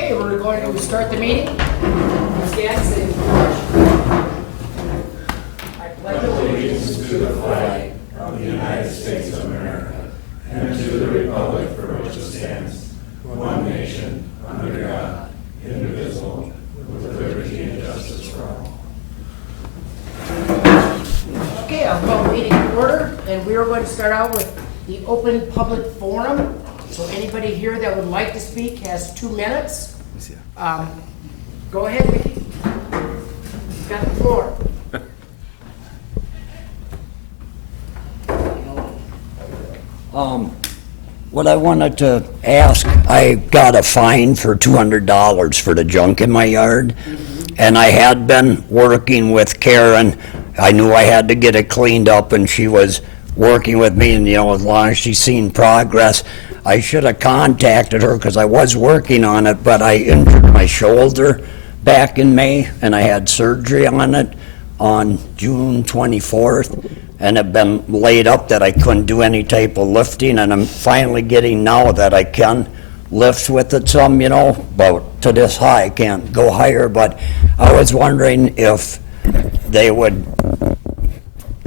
Okay, we're going to start the meeting. Stand, say the I pledge allegiance to the flag of the United States of America and to the republic for which it stands, one nation, under God, indivisible, with liberty and justice for all. Okay, I'll call the meeting to order, and we are going to start out with the open public forum. So anybody here that would like to speak has 2 minutes. Go ahead, Mickey. You've got the floor. What I wanted to ask, I got a fine for $200 for the junk in my yard, and I had been working with Karen. I knew I had to get it cleaned up, and she was working with me, and as long as she's seen progress, I should have contacted her because I was working on it, but I injured my shoulder back in May, and I had surgery on it on June 24th, and have been laid up that I couldn't do any type of lifting, and I'm finally getting now that I can lift with it some, but to this high, I can't go higher, but I was wondering if they would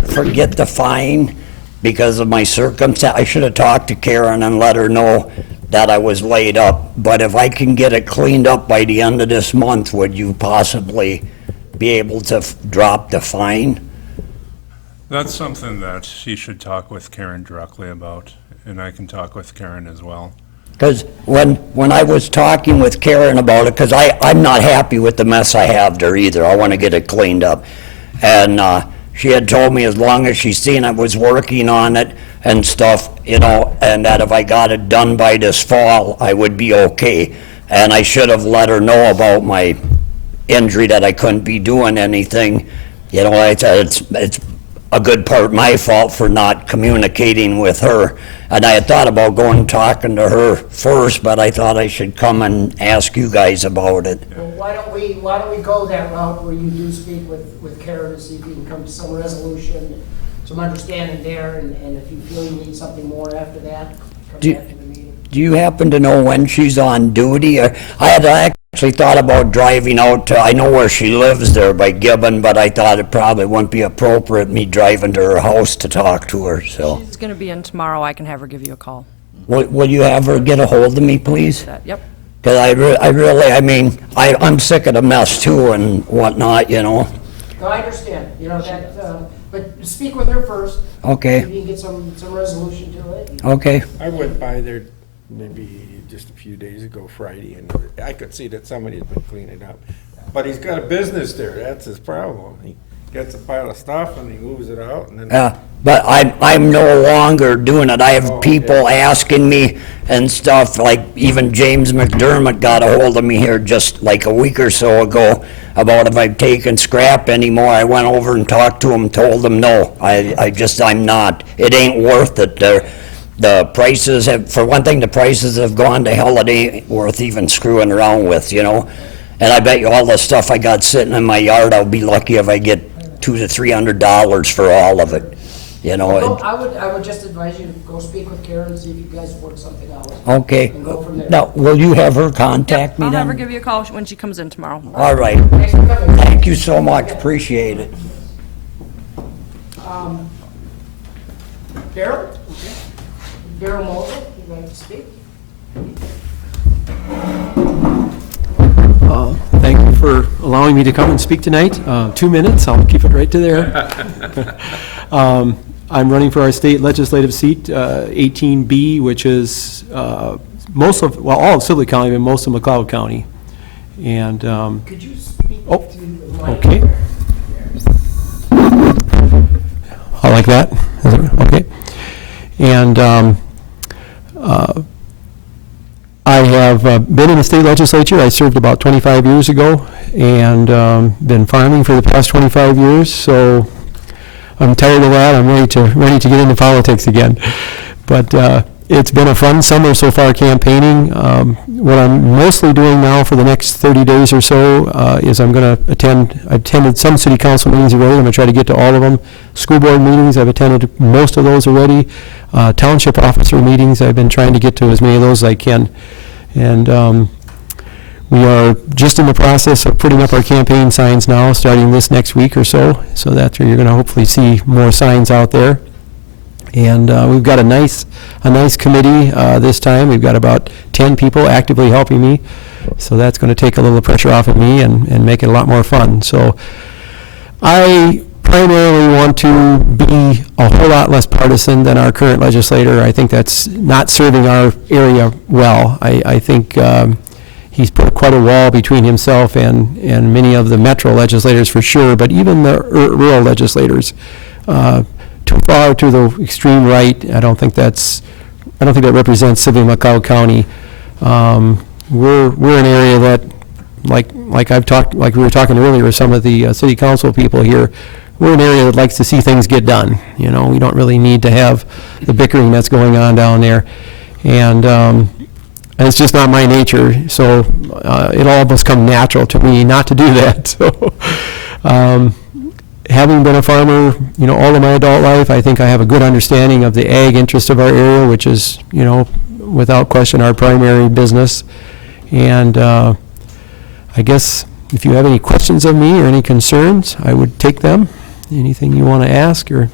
forget the fine because of my circumstance. I should have talked to Karen and let her know that I was laid up, but if I can get it cleaned up by the end of this month, would you possibly be able to drop the fine? That's something that she should talk with Karen directly about, and I can talk with Karen as well. Because when I was talking with Karen about it, because I'm not happy with the mess I have there either. I want to get it cleaned up. And she had told me as long as she's seen I was working on it and stuff, and that if I got it done by this fall, I would be okay. And I should have let her know about my injury, that I couldn't be doing anything. It's a good part my fault for not communicating with her. And I had thought about going and talking to her first, but I thought I should come and ask you guys about it. Well, why don't we go that route where you do speak with Karen to see if you can come to some resolution, some understanding there, and if you feel you need something more after that, come back to the meeting. Do you happen to know when she's on duty? I had actually thought about driving out to, I know where she lives there by Gibbon, but I thought it probably wouldn't be appropriate me driving to her house to talk to her, so. She's going to be in tomorrow. I can have her give you a call. Will you have her get a hold of me, please? Yep. Because I'm sick of the mess too and whatnot, No, I understand, but speak with her first. Okay. Maybe you can get some resolution to it. Okay. I went by there maybe just a few days ago, Friday, and I could see that somebody had been cleaning up. But he's got a business there, that's his problem. He gets a pile of stuff and he moves it out and then... But I'm no longer doing it. I have people asking me and stuff, like even James McDermott got a hold of me here just like a week or so ago about if I've taken scrap anymore. I went over and talked to him, told him no. I'm not. It ain't worth it. The prices have, for one thing, the prices have gone to hell. It ain't worth even screwing around with, And I bet you all the stuff I got sitting in my yard, I'll be lucky if I get $200 to $300 for all of it. I would just advise you to go speak with Karen and see if you guys work something out. Okay. And go from there. Now, will you have her contact me I'll then? have her give you a call when she comes in tomorrow. All right. Thanks for coming. Thank you so much. Appreciate it. Daryl? Daryl Moser, you'd like to speak? Thank you for allowing me to come and speak tonight. 2 minutes, I'll keep it right to there. I'm running for our state legislative seat, 18B, which is all of Sibley County, but most of McLeod County. And, Could you speak to the mic? okay. I like that. Okay. And I have been in the state legislature. I served about 25 years ago and been farming for the past 25 years. So I'm tired of that. I'm ready to get into politics again. But it's been a fun summer so far campaigning. What I'm mostly doing now for the next 30 days or so is I've attended some city council meetings already. I'm going to try to get to all of them. School board meetings, I've attended most of those already. Township officer meetings, I've been trying to get to as many of those as I can. And We are just in the process of putting up our campaign signs now, starting this next week or so. So that's where you're going to hopefully see more signs out there. And we've got a nice committee this time. We've got about 10 people actively helping me. So that's going to take a little pressure off of me and make it a lot more fun. So I primarily want to be a whole lot less partisan than our current legislator. I think that's not serving our area well. I think he's put quite a wall between himself and many of the metro legislators for sure, but even the rural legislators, too far to the extreme right. I don't think that represents Sibley McLeod County. We're an area that, like we were talking earlier with some of the city council people here, we're an area that likes to see things get done. You know, we don't really need to have the bickering that's going on down there. And it's just not my nature, so it almost come natural to me not to do that. So, having been a farmer, you know, all of my adult life, I think I have a good understanding of the ag interest of our area, which is, you know, without question our primary business. And I guess if you have any questions of me or any concerns, I would take them. Anything you want to ask or?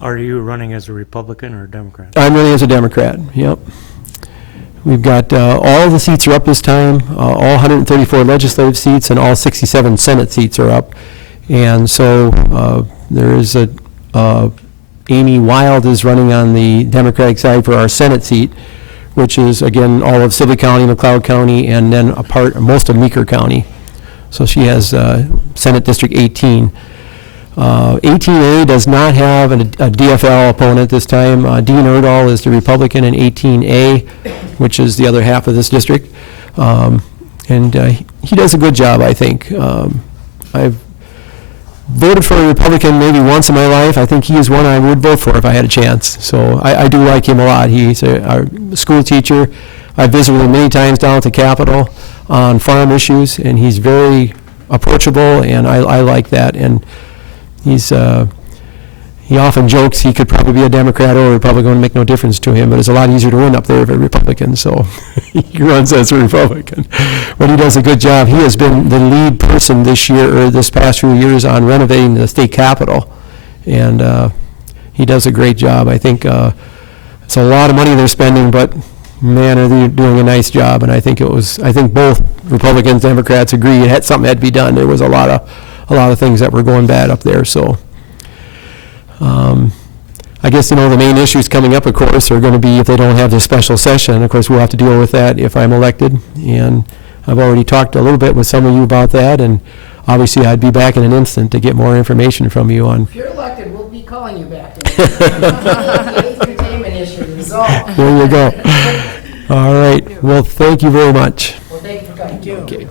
Are you running as a Republican or a Democrat? I'm running as a Democrat, yep. We've got, all the seats are up this time, all 134 legislative seats and all 67 Senate seats are up. And so there is Amy Wild is running on the Democratic side for our Senate seat, which is, again, all of Sibley County, McLeod County, and then most of Meeker County. So she has Senate District 18. 18A does not have a DFL opponent this time. Dean Erdahl is the Republican in 18A, which is the other half of this district. And he does a good job, I think. I've voted for a Republican maybe once in my life. I think he is one I would vote for if I had a chance. So I do like him a lot. He's a school teacher. I've visited him many times down at the Capitol on farm issues, and he's very approachable, and I like that. And he often jokes he could probably be a Democrat or a Republican, it would make no difference to him, but it's a lot easier to win up there if a Republican, so he runs as a Republican. But he does a good job. He has been the lead person this year, or this past few years, on renovating the state capitol, and he does a great job. I think it's a lot of money they're spending, but man, are they doing a nice job, and I think both Republicans, Democrats agree something had to be done. There was a lot of things that were going bad up there, so I guess, you know, the main issues coming up, of course, are going to be if they don't have this special session. Of course, we'll have to deal with that if I'm elected, and I've already talked a little bit with some of you about that, and obviously I'd be back in an instant to get more information from you on. If you're elected, we'll be calling you back. Containment issues, all. There you go. All right. Well, thank you very much. Well, thank you for coming. Okay.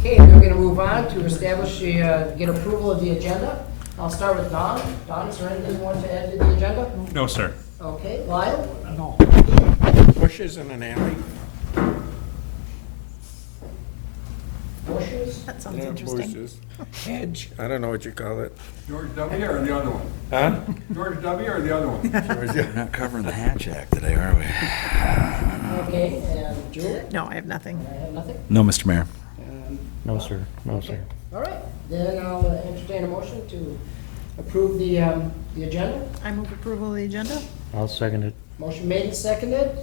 Okay, we're going to move on to establish, get approval of the agenda. I'll start with Don. Don, is there anything you want to add to the agenda? No, sir. Okay, Lyle? No. Bushes in an alley? Bushes? That sounds Yeah, interesting. bushes. Hedge, I don't know what you call it. George W. or the other one? Huh? George W. or the other one? We're not covering the Hatch Act today, are we? Okay, and Julie? No, I have nothing. I have nothing. No, Mr. Mayor. No, sir. No, sir. All right, then I'll entertain a motion to approve the agenda. I move approval of the agenda. I'll second it. Motion made and seconded.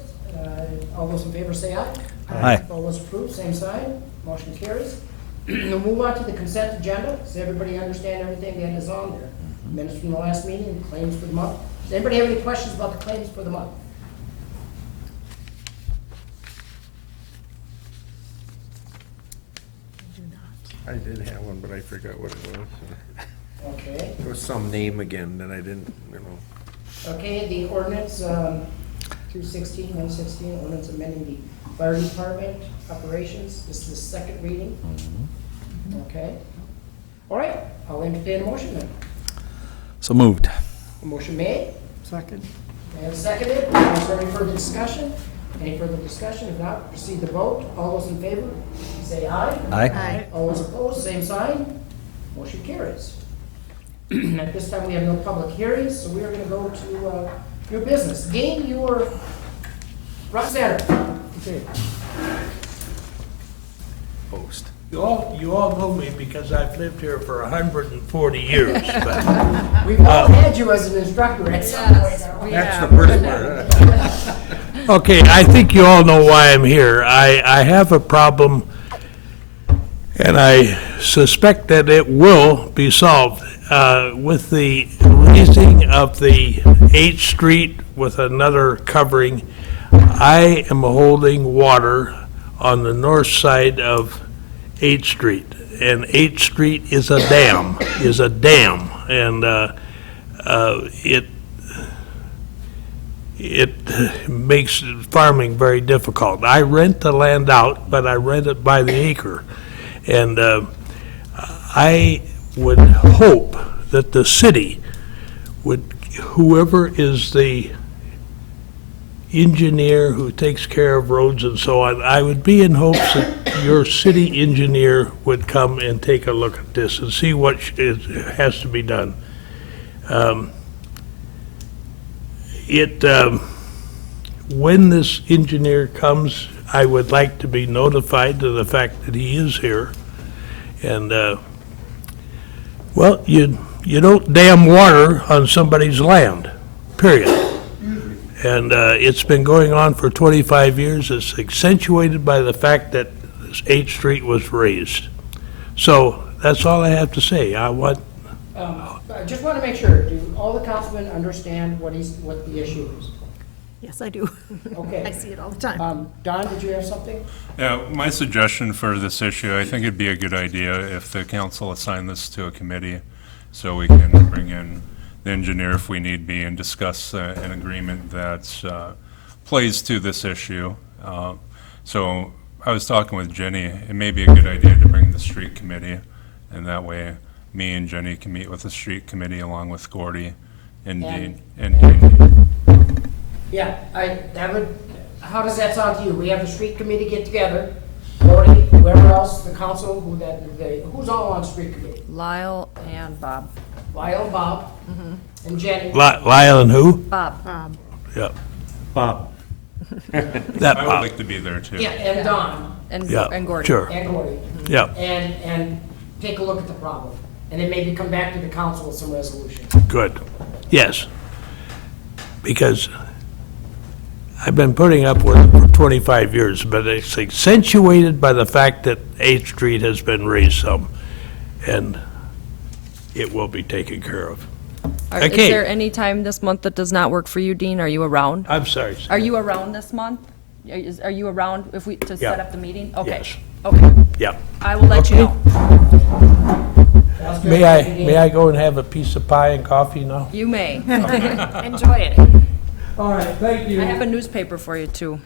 All those in favor say aye. Aye. All those approved, same sign. Motion carries. We'll move on to the consent agenda. Does everybody understand everything that is on there? Minutes from the last meeting, claims for the month. Does anybody have any questions about the claims for the month? I do not. I did have one, but I forgot what it was. Okay. There was some name again that I didn't, you know. Okay, the ordinance, 116, ordinance amending the fire department operations. This is the second reading. Okay. All right, I'll entertain a motion then. So moved. Motion made Second. and seconded. Is there any further discussion? Any further discussion? If not, proceed to vote. All those in favor, say aye. Aye. All those opposed, same sign. Motion carries. At this time, we have no public hearings, so we are going to go to New business. Dean, you were front center. Okay. Post. You all know me because I've lived here for 140 years, but We've all had you as an instructor at some point. That's the first part, huh? okay, I think you all know why I'm here. I have a problem, and I suspect that it will be solved with the raising of the 8th Street with another covering. I am holding water on the north side of 8th Street, and 8th Street is a dam, and it makes farming very difficult. I rent the land out, but I rent it by the acre, and I would hope that the city would, whoever is the engineer who takes care of roads and so on, I would be in hopes that your city engineer would come and take a look at this and see what has to be done. When this engineer comes, I would like to be notified of the fact that he is here. And, well, you don't dam water on somebody's land, period. And it's been going on for 25 years. It's accentuated by the fact that 8th Street was raised. So that's all I have to say. I just want to make sure, do all the councilmen understand what the issue is? Yes, I do. Okay. I see it all the time. Don, did you have something? Yeah, my suggestion for this issue, I think it'd be a good idea if the council assigned this to a committee so we can bring in the engineer if we need be and discuss an agreement that plays to this issue. So I was talking with Jenny, it may be a good idea to bring the street committee, and that way me and Jenny can meet with the street committee along with Gordy and Dean. Yeah, how does that sound to you? We have the street committee get together, Gordy, whoever else, the council, who's all on street committee? Lyle and Bob. Lyle, Bob, and Jenny. Lyle and who? Bob. Yeah. Bob. That I would Bob. like to be there too. Yeah, and Don, And Yeah, and Gordon. sure. and Gordy. Yeah, And take a look at the problem. And then maybe come back to the council with some resolution. good. Yes. Because I've been putting up with it for 25 years, but it's accentuated by the fact that 8th Street has been raised some, and it will be taken care of. Is Okay. there any time this month that does not work for you, Dean? Are you around? I'm sorry. Are you around this month? Are you around to set Yeah. up the meeting? Okay. Yes. Okay. Yeah. I will let you know. Sounds good. May I go and have a piece of pie and coffee now? You may. Enjoy it. All right, thank you. I have a newspaper for you too.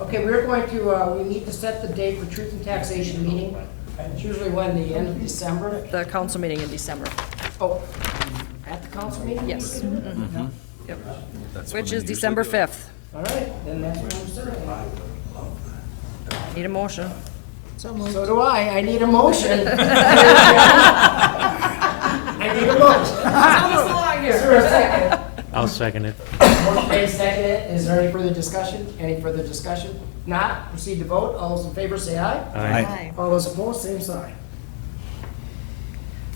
Okay, we're going to, we need to set the date for truth and taxation meeting. It's usually when, the end of December? The council meeting in December. Oh, at the council meeting? Yes. Mm-hmm. Yep. That's Which when is they usually December do it. 5th. All right, then that's when we're starting. Need a motion. So moved. So do I need a motion. I need a motion. Is there a second? I'll second it. Motion made, seconded. Is there any further discussion? Any further discussion? Not, proceed to vote. All those in favor say aye. Aye. All those opposed, same sign.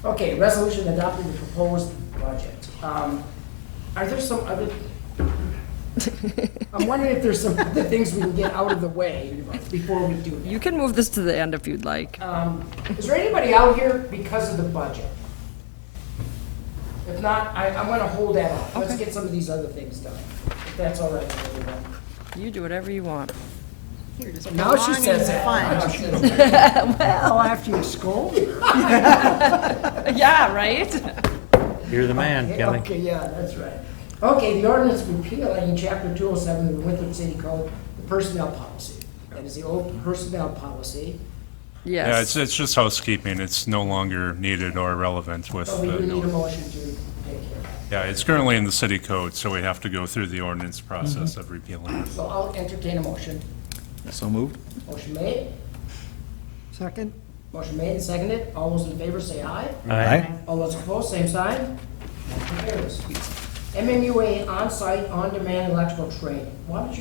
Okay, resolution adopting the proposed budget. Are there some other, I'm wondering if there's some other things we can get out of the way before we do that. You can move this to the end if you'd like. Is there anybody out here because of the budget? If not, I'm gonna hold that off. Let's get some of these other things done, if that's all right with everyone. You do whatever you want. You're just Now she prolonging says the that. fun. Now she says that. Well, after you scold her. Yeah, right? You're the man, Kelly. Okay, yeah, that's right. Okay, the ordinance repealing chapter 207 of the Winthrop City Code, the personnel policy. That is the old personnel policy. Yeah, Yes. it's just housekeeping. It's no longer needed or relevant with So we do the, need a motion to take care of yeah, it's currently in the city code, so we have to go through the ordinance process of repealing it. that. So I'll entertain a motion. So moved? Motion made, Second? motion made and seconded. All those in favor say aye. Aye. All those opposed, same sign. Motion carries. MMUA on-site, on-demand electrical training. Why don't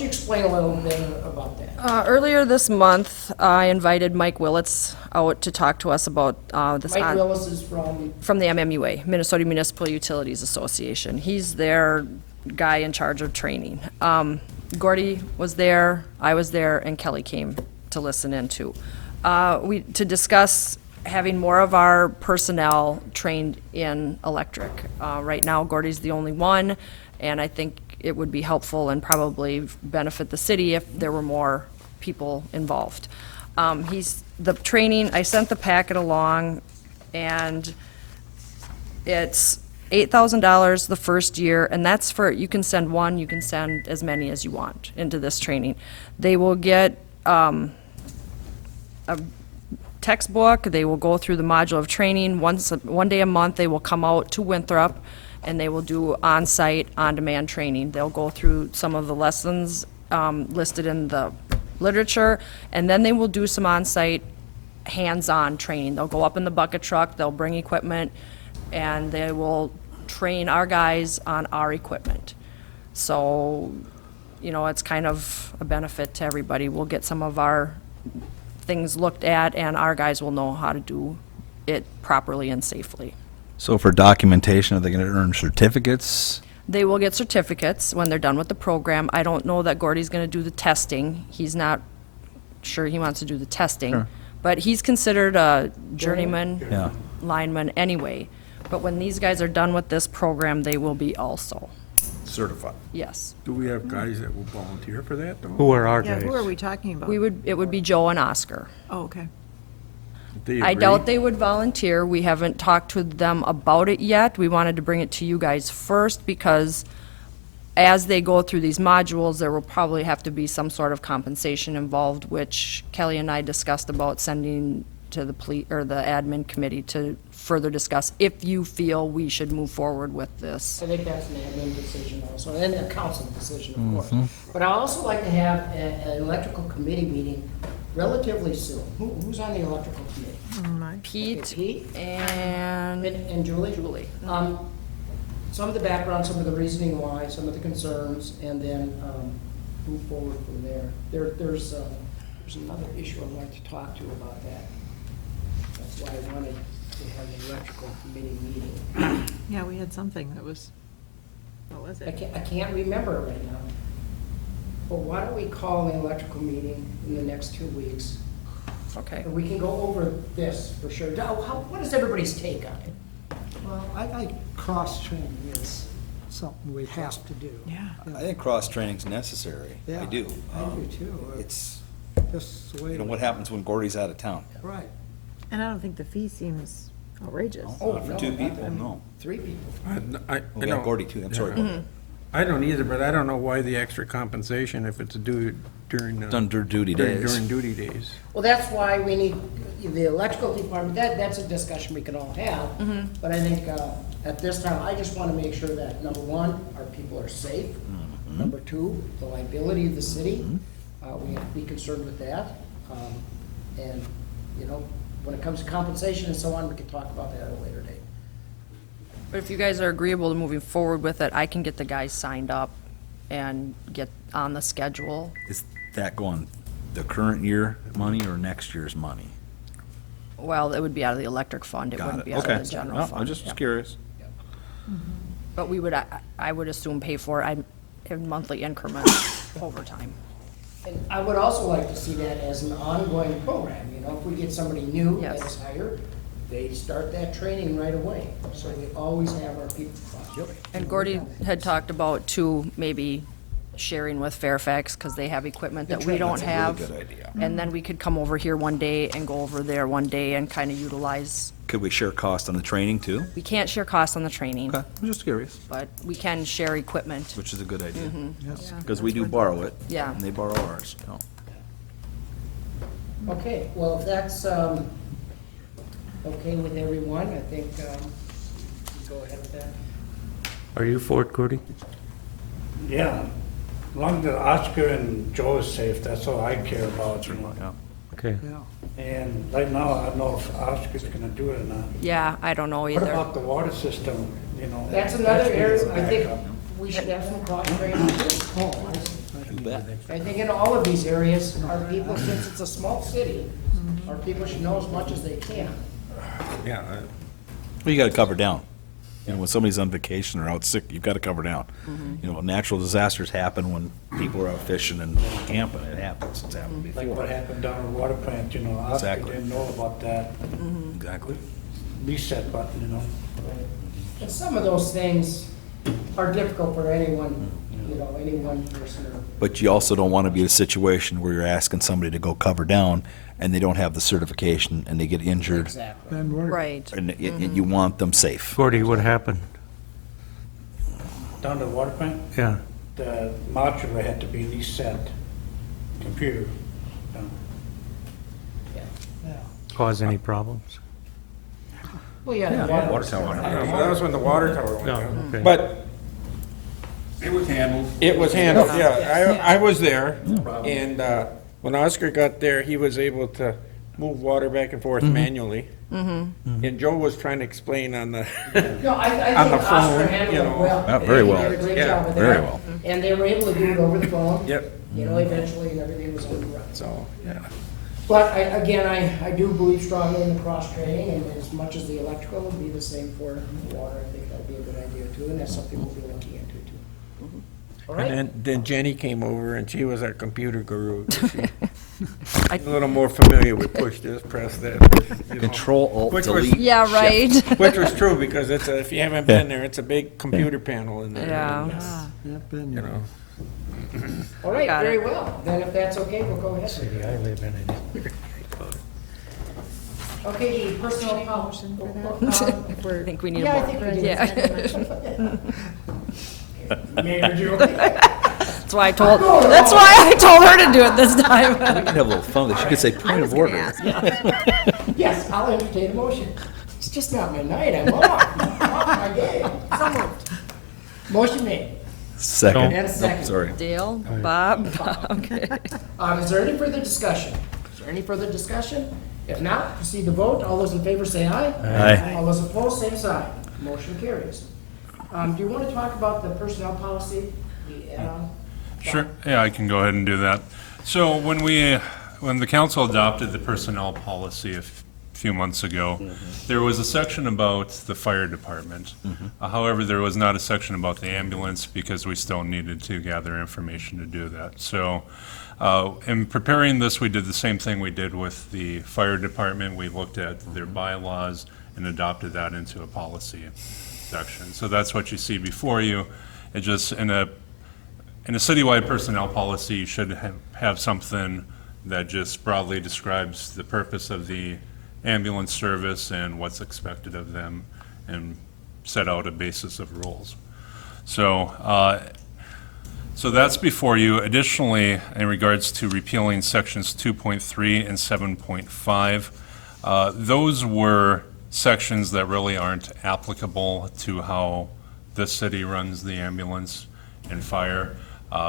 you explain a little bit about that? Earlier this month, I invited Mike Willits out to talk to us about this. Mike Willis is from, The MMUA, Minnesota Municipal Utilities Association. He's their guy in charge of training. Gordy was there, I was there, and Kelly came to listen in too. To discuss having more of our personnel trained in electric. Right now, Gordy's the only one, and I think it would be helpful and probably benefit the city if there were more people involved. The training, I sent the packet along, and it's $8,000 the first year, and that's for, you can send one, you can send as many as you want into this training. They will get a textbook, they will go through the module of training. One day a month, they will come out to Winthrop, and they will do on-site, on-demand training. They'll go through some of the lessons listed in the literature, and then they will do some on-site, hands-on training. They'll go up in the bucket truck, they'll bring equipment, and they will train our guys on our equipment. So, it's kind of a benefit to everybody. We'll get some of our things looked at, and our guys will know how to do it properly and safely. So for documentation, are they going to earn certificates? They will get certificates when they're done with the program. I don't know that Gordy's going to do the testing. He's not sure he wants to do the testing. Sure. But he's considered a journeyman Yeah. lineman anyway. But when these guys are done with this program, they will be also. Certified. Yes. Do we have guys that will volunteer for that, though? Who are our Yeah, guys? who are we talking about? It would be Joe and Oscar. Oh, okay. They I agree? doubt they would volunteer. We haven't talked to them about it yet. We wanted to bring it to you guys first because as they go through these modules, there will probably have to be some sort of compensation involved, which Kelly and I discussed about sending to the the admin committee to further discuss if you feel we should move forward with this. I think that's an admin decision also, and a council decision, of course. But I also like to have an electrical committee meeting relatively soon. Who's on the electrical committee? Pete Pete and and Julie? Julie. Some of the background, some of the reasoning why, some of the concerns, and then move forward from there. There's another issue I'd like to talk to about that. That's why I wanted to have an electrical committee meeting. Yeah, we had something that was, what was it? I can't remember it right now. But why don't we call an electrical meeting in the next 2 weeks? Okay. And we can go over this for sure. What is everybody's take on it? Well, I think cross-training is something we have to do. Yeah. I think cross-training's necessary. Yeah, I do. I do too. It's, Just the way. what happens when Gordy's out of town? Right. And I don't think the fee seems outrageous. Oh, Not for no, two not- people, I mean, no. 3 people. I We know. got Gordy too, I'm sorry. Yeah. I don't either, but I don't know why the extra compensation if it's due during. It's under duty during- days. During duty days. Well, that's why we need the electrical department, that's a discussion we can all have. But I think at this time, I just want to make sure that, number one, our people are safe. Number two, the liability of the city, we have to be concerned with that. And, when it comes to compensation and so on, we can talk about that at a later date. But if you guys are agreeable to moving forward with it, I can get the guys signed up and get on the schedule. Is that going the current year money or next year's money? Well, it would be out of the electric fund. It Got wouldn't it. be out Okay. of the general No, fund. I'm just Yeah. curious. But we would, I would assume pay for it in monthly increments over time. And I would also like to see that as an ongoing program, if we get somebody new Yes. that's hired, they start that training right away. So we always have our people. And Gordy had talked about too, maybe sharing with Fairfax, because they have equipment that we don't That's a really have. good idea. And then we could come over here one day and go over there one day and kind of utilize, Could we share cost on the training too? we can't share costs on the training, Okay, I'm just curious, but we can share equipment. which is a good idea. Yeah. Because we do borrow it. Yeah. And they borrow ours. No. Okay, well, if that's okay with everyone, I think we go ahead with that. Are you for it, Gordy? Yeah, as long as Oscar and Joe is safe, that's all I care about. Yeah. Okay. Yeah. And right now, I don't know if Oscar's gonna do it or not. Yeah, I don't know What either. about the water system, you know? That's another needs area, a I think backup. we should have some cross training too. Oh, I see. I think in all of these areas, our people, since it's a small city, our people should know as much as they can. Yeah, Well, you gotta cover down. You know, when somebody's on vacation or out sick, you've gotta cover down. You know, natural disasters happen when people are out fishing and camping. It happens. It's happened Like what before. happened down at the water plant, you know, Oscar Exactly. didn't know about that Exactly. reset button, you know? And some of those things are difficult for anyone, you know, any one person or. But you also don't wanna be in a situation where you're asking somebody to go cover down and they don't have the certification and they get injured. Exactly. Then we're. Right. And you want them safe. Gordy, what happened? Down at the water plant, Yeah. the module had to be reset, computer. Yeah. Cause any problems? Well, yeah. the water- that was when the water tower went Yeah, down. okay. But It was handled. it was handled, yeah. I was there, and when Oscar got there, he was able to move water back and forth manually. And Joe was trying to explain on the, No, I On think the Oscar phone, handled you it know. well. Yeah, very He well. did a great Yeah, job of very that. well. And they were able to do it over the phone. yep, You know, eventually, and everything was on the run. so, yeah. But again, I do believe strongly in the cross-training, and as much as the electrical will be the same for the water, I think that'd be a good idea too, and that's something we'll be looking into too. All right? And then Jenny came over, and she was our computer guru. She's I- a little more familiar with push this, press that. you know. Control, Alt, Which was- Delete. Yeah, right. Which was true, because it's if you haven't been there, it's a big computer panel in there. Yeah. Yep, been You there. know, All right, Got it. very well. Then if that's okay, we'll go ahead. City I live in it. Okay, the personnel policy. I think we need Yeah, I more. think we do. Yeah. Mayor Julie. That's why I told her to do it this time. We could have a little fun with it. She could say point of order. Yes, I'll entertain a motion. It's just not my night, I'm off my game. So moved. Motion made. Second. And a second. Oh, sorry. Dale, Bob, okay. Is there any further discussion? Is there any further discussion? If not, proceed to vote. All those in favor say aye. Aye. All those opposed, same sign. Motion carries. Do you want to talk about the personnel policy? The add-on? Sure, yeah, I can go ahead and do that. So when the council adopted the personnel policy a few months ago, there was a section about the fire department. However, there was not a section about the ambulance because we still needed to gather information to do that. So in preparing this, we did the same thing we did with the fire department. We looked at their bylaws and adopted that into a policy section. So that's what you see before you. It just, in a citywide personnel policy, you should have something that just broadly describes the purpose of the ambulance service and what's expected of them, and set out a basis of rules. So, so that's before you. Additionally, in regards to repealing sections 2.3 and 7.5, those were sections that really aren't applicable to how this city runs the ambulance and fire.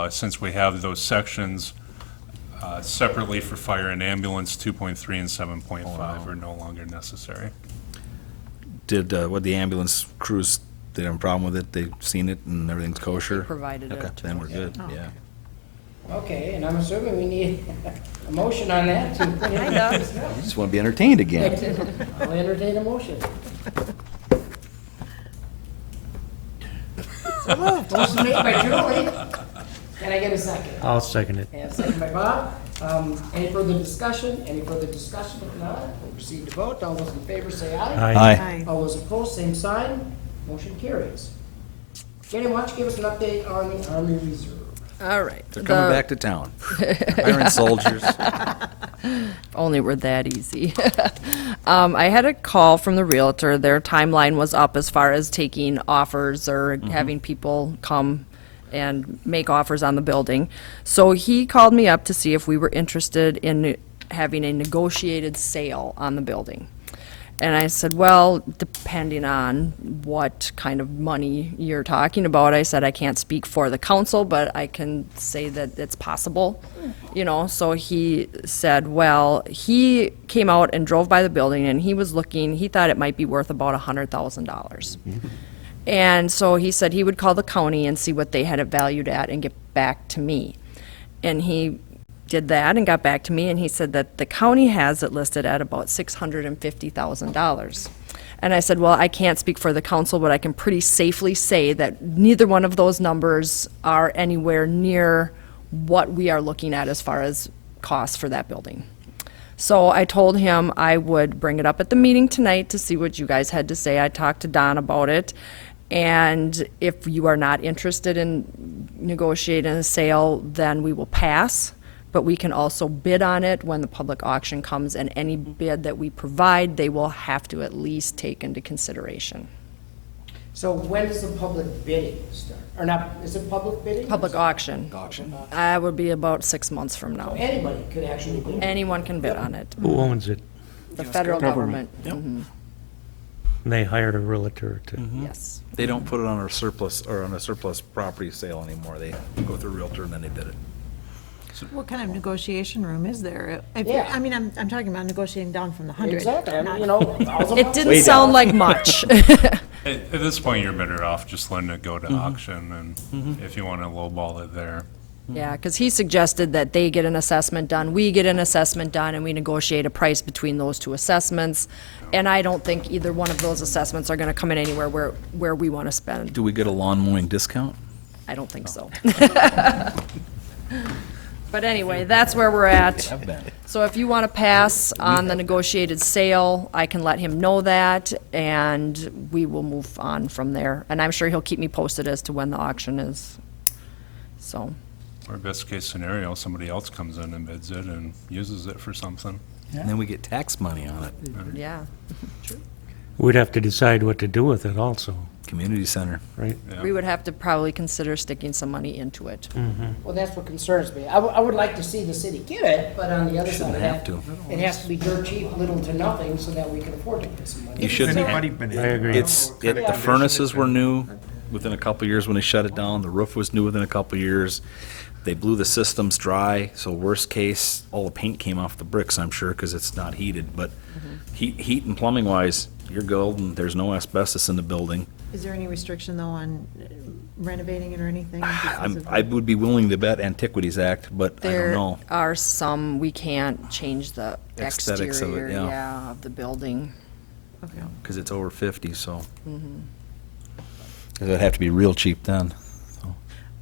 Since we have those sections separately for fire and ambulance, 2.3 and 7.5 are no longer necessary. Did, the ambulance crews, they have a problem with it? They've seen it and everything's kosher? Provided Okay, it to then we're us. good, yeah. Okay, and I'm assuming we need a motion on that to put in. You just want to be entertained again. I'll entertain a motion. So moved. Motion made by Julie. Can I get a second? I'll second it. And a second by Bob. Any further discussion? Any further discussion? If not, we'll proceed to vote. All those in favor say aye. Aye. All those opposed, same sign. Motion carries. Jenny, why don't you give us an update on the Army Reserve? All right. They're coming back to town. Iron soldiers. Only we're that easy. I had a call from the realtor. Their timeline was up as far as taking offers or having people come and make offers on the building. So he called me up to see if we were interested in having a negotiated sale on the building. And I said, well, depending on what kind of money you're talking about, I said, I can't speak for the council, but I can say that it's possible, you know. So he said, well, he came out and drove by the building, and he was looking, he thought it might be worth about $100,000. And so he said he would call the county and see what they had it valued at and get back to me. And he did that and got back to me, and he said that the county has it listed at about $650,000. And I said, well, I can't speak for the council, but I can pretty safely say that neither one of those numbers are anywhere near what we are looking at as far as costs for that building. So I told him I would bring it up at the meeting tonight to see what you guys had to say. I talked to Don about it. And if you are not interested in negotiating a sale, then we will pass. But we can also bid on it when the public auction comes, and any bid that we provide, they will have to at least take into consideration. So when does the public bidding start? Or not, is it public bidding? Public auction. I would be about 6 months from now. Anybody could actually bid. Anyone can bid on it. Who owns it? The federal government. They hired a realtor to. Yes. They don't put it on a surplus, or on a surplus property sale anymore. They go through a realtor and then they bid it. What kind of negotiation room is there? Yeah. I mean, I'm talking about negotiating down from the 100. Exactly, not- you know. $1,000 It didn't sound like much. At this point, you're better off just letting it go to auction, and if you want to lowball it there. Yeah, because he suggested that they get an assessment done, we get an assessment done, and we negotiate a price between those two assessments. And I don't think either one of those assessments are gonna come in anywhere where we wanna spend. Do we get a lawn mowing discount? I don't think so. But anyway, that's where we're at. Have been. So if you wanna pass on the negotiated sale, I can let him know that, and we will move on from there. And I'm sure he'll keep me posted as to when the auction is, so. Or best case scenario, somebody else comes in and bids it and uses it for something. And then we get tax money on it. Yeah. We'd have to decide what to do with it also, Community center. right? Yeah. We would have to probably consider sticking some money into it. Well, that's what concerns me. I would like to see the city give it, but on the other Shouldn't side, have to. it has to be dirt cheap, little to nothing, so that we can afford to put some money. You shouldn't. Anybody been in? I agree. The furnaces were new within a couple of years when they shut it down. The roof was new within a couple of years. They blew the systems dry, so worst case, all the paint came off the bricks, I'm sure, because it's not heated. But heat and plumbing wise, you're golden. There's no asbestos in the building. Is there any restriction, though, on renovating it or anything? because of I would be willing to bet Antiquities Act, but I don't There know. are some, we can't change the Aesthetics of it, exterior, yeah. of the building. Okay. Because it's over 50, so. Because it'd have to be real cheap then.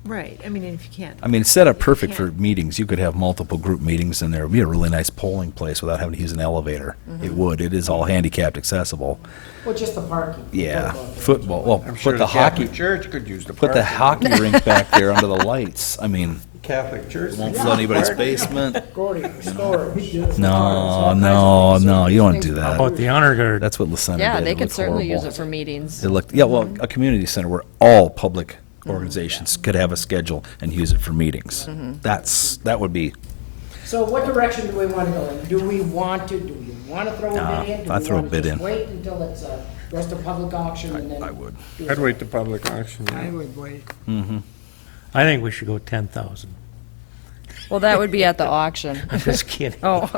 Right, I mean, if you can't. I mean, it's set up perfect Can't- for meetings. You could have multiple group meetings in there. It'd be a really nice polling place without having to use an elevator. It would. It is all handicapped accessible. Well, just the parking. Yeah, football, well, I'm sure put the the hockey, Catholic Church could use the put the parking. hockey rink back there under the lights. I mean, Catholic Church. won't flood anybody's basement. Gordy, storage. No, no, no, you don't do How that. about the honor guard? That's what the center did. Yeah, they It could looked certainly use horrible. it for meetings. It looked, yeah, well, a community center where all public organizations could have a schedule and use it for meetings. That would be, So what direction do we want to go in? Do we want to throw Nah, a bid in? Do I'd we throw a wanna bid just in. Wait until it's just a public auction and then? I would. I'd wait the public auction. yeah. I would wait. I think we should go 10,000. Well, that would be at the auction. I'm just kidding. Oh,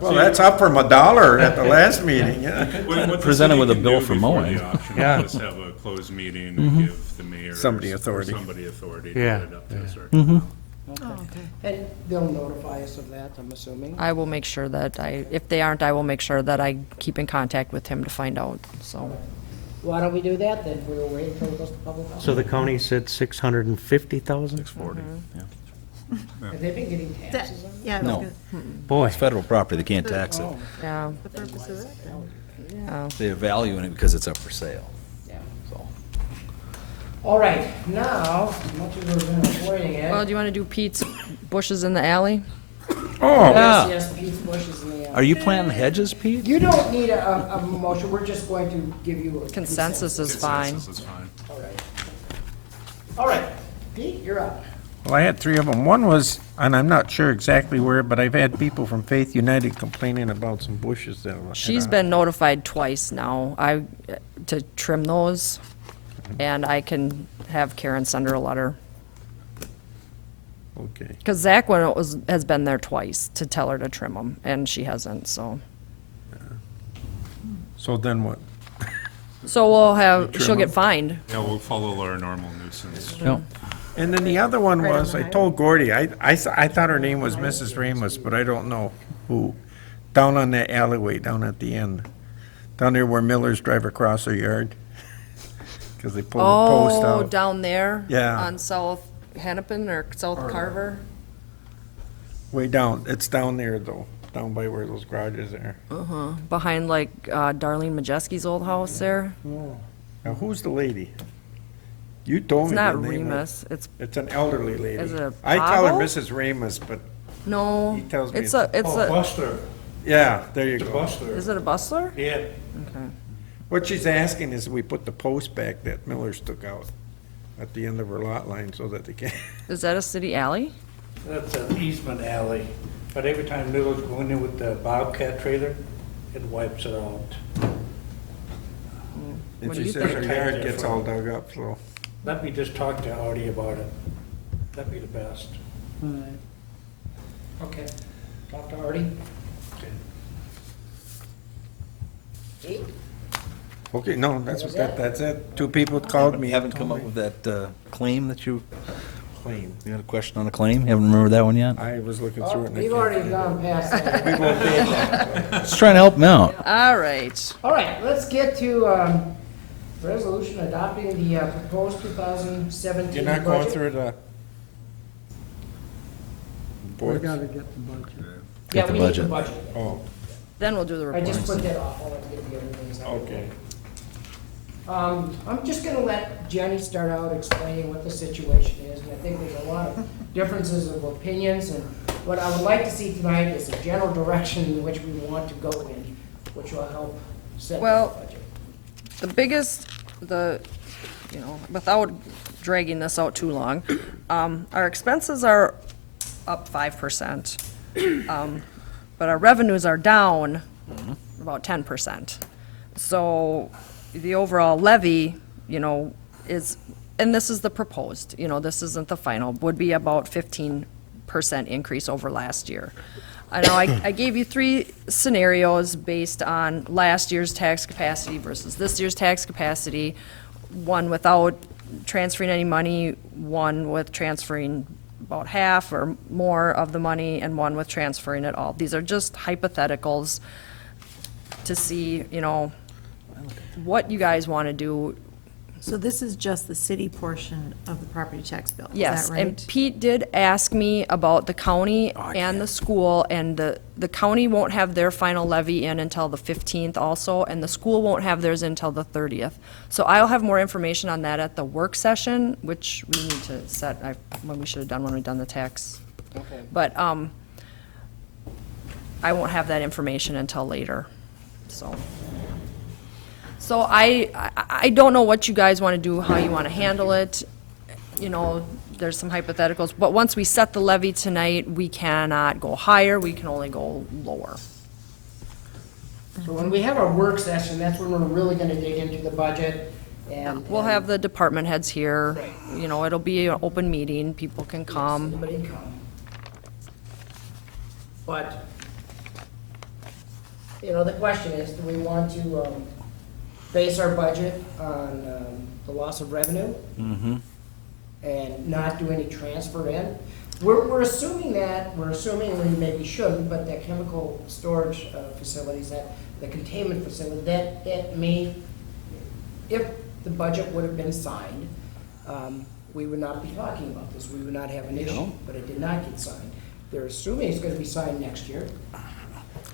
Well, that's up from $1 at the last meeting, yeah. What the Presented city with a can bill do for before mowing. the auction Yeah. is have a closed meeting and give the mayor. Somebody or authority. Somebody authority to Yeah, get it up to yeah. a certain. Oh, okay. And they'll notify us of that, I'm assuming. I will make sure that if they aren't, I will make sure that I keep in contact with him to find out, so. Why don't we do that then? We'll wait until it goes to public auction. So the county said 650,000? 40, yeah. Have they been getting That- taxes on it? Yeah, I was No. gonna- Boy, It's federal property, they can't tax it. Oh, Yeah, the purpose of that, then? yeah. They have value in it because it's up for sale, yeah. so. All right, now, as much as we've been avoiding it. Well, do you want to do Pete's bushes in the alley? Oh, Yeah. Yes, Pete's bushes in the. Are you planting hedges, Pete? You don't need a motion, we're just going to give you a. Consensus is fine. Consensus is fine. All right. All right, Pete, you're up. Well, I had 3 of them. One was, and I'm not sure exactly where, but I've had people from Faith United complaining about some bushes that were. She's been notified twice now, to trim those, and I can have Karen send her a letter. Okay. Because Zach has been there twice to tell her to trim them, and she hasn't, so. So then what? So we'll have, Trim she'll get them? fined. Yeah, we'll follow our normal nuisance. Yep. And then the other one Right on was, the I highway. told Gordy, I thought her name was Mrs. Ramos, but I don't know who. Down on that alleyway, down at the end. Down there where Millers drive across their yard. Because they pulled the post Oh, out. down there? Yeah. On South Hennepin or South Carver? Way down, it's down there though, down by where those garages are. Behind like Darlene Majeski's old house there? Now, who's the lady? You told It's me not the name. Remus, it's, It's an elderly lady. Is it I call her Bravo? Mrs. Ramos, but, no. He tells me It's it's- a, it's a, Buster, yeah, there you the go. Buster. is it a bustler? Yeah, Okay. What she's asking is we put the post back that Millers took out at the end of her lot line so that they can, Is that a city alley? that's an easement alley, but every time Miller's go in there with the Bobcat trailer, it wipes it out. and What do she you says her think? yard gets all dug up, so. Let me just talk to Artie about it. That'd be the best. All right. Okay, talk to Artie. Eight? Okay, no, That was it? that's it. 2 people called me. You haven't and come told up me. with that claim that you Claim. had a question on a claim? You haven't remembered that one yet? I was looking Oh, through it. and I we've can't already find it. gone past that. We've okayed that. Just trying to help him out. All right. All right, let's get to resolution adopting the proposed 2017 You're not going budget. through the We boards? gotta get the budget. Yeah, the we need the budget. budget. Oh, Then we'll do the I just reports. put that off, I want to get the other things out. okay. I'm just gonna let Jenny start out explaining what the situation is, and I think there's a lot of differences of opinions, and what I would like to see tonight is a general direction in which we want to go in, which will help set the Well, budget. The biggest, without dragging this out too long, our expenses are up 5%. But our revenues are down about 10%. So the overall levy, is, and this is the proposed, this isn't the final, would be about 15% increase over last year. I know I gave you 3 scenarios based on last year's tax capacity versus this year's tax capacity, one without transferring any money, one with transferring about half or more of the money, and one with transferring it all. These are just hypotheticals to see, what you guys want to do. So this is just the city portion of the property tax bill, is Yes, that and right? Pete did ask me about the county and the school, and the county won't have their final levy in until the 15th also, and the school won't have theirs until the 30th. So I'll have more information on that at the work session, which we need to set, when we should have done when we done the tax. Okay. But, I won't have that information until later, so. So I don't know what you guys want to do, how you want to handle it. There's some hypotheticals, but once we set the levy tonight, we cannot go higher, we can only go lower. So when we have our work session, that's when we're really gonna dig into the budget, and. We'll have the department heads here, it'll be an open meeting, people can come. Anybody can come. But, the question is, do we want to base our budget on the loss of revenue? And not do any transfer in? We're assuming we maybe shouldn't, but that chemical storage facilities, the containment facility, that may, if the budget would have been signed, we would not be talking about this, we would not have an issue, but it did not get signed. They're assuming it's gonna be signed next year.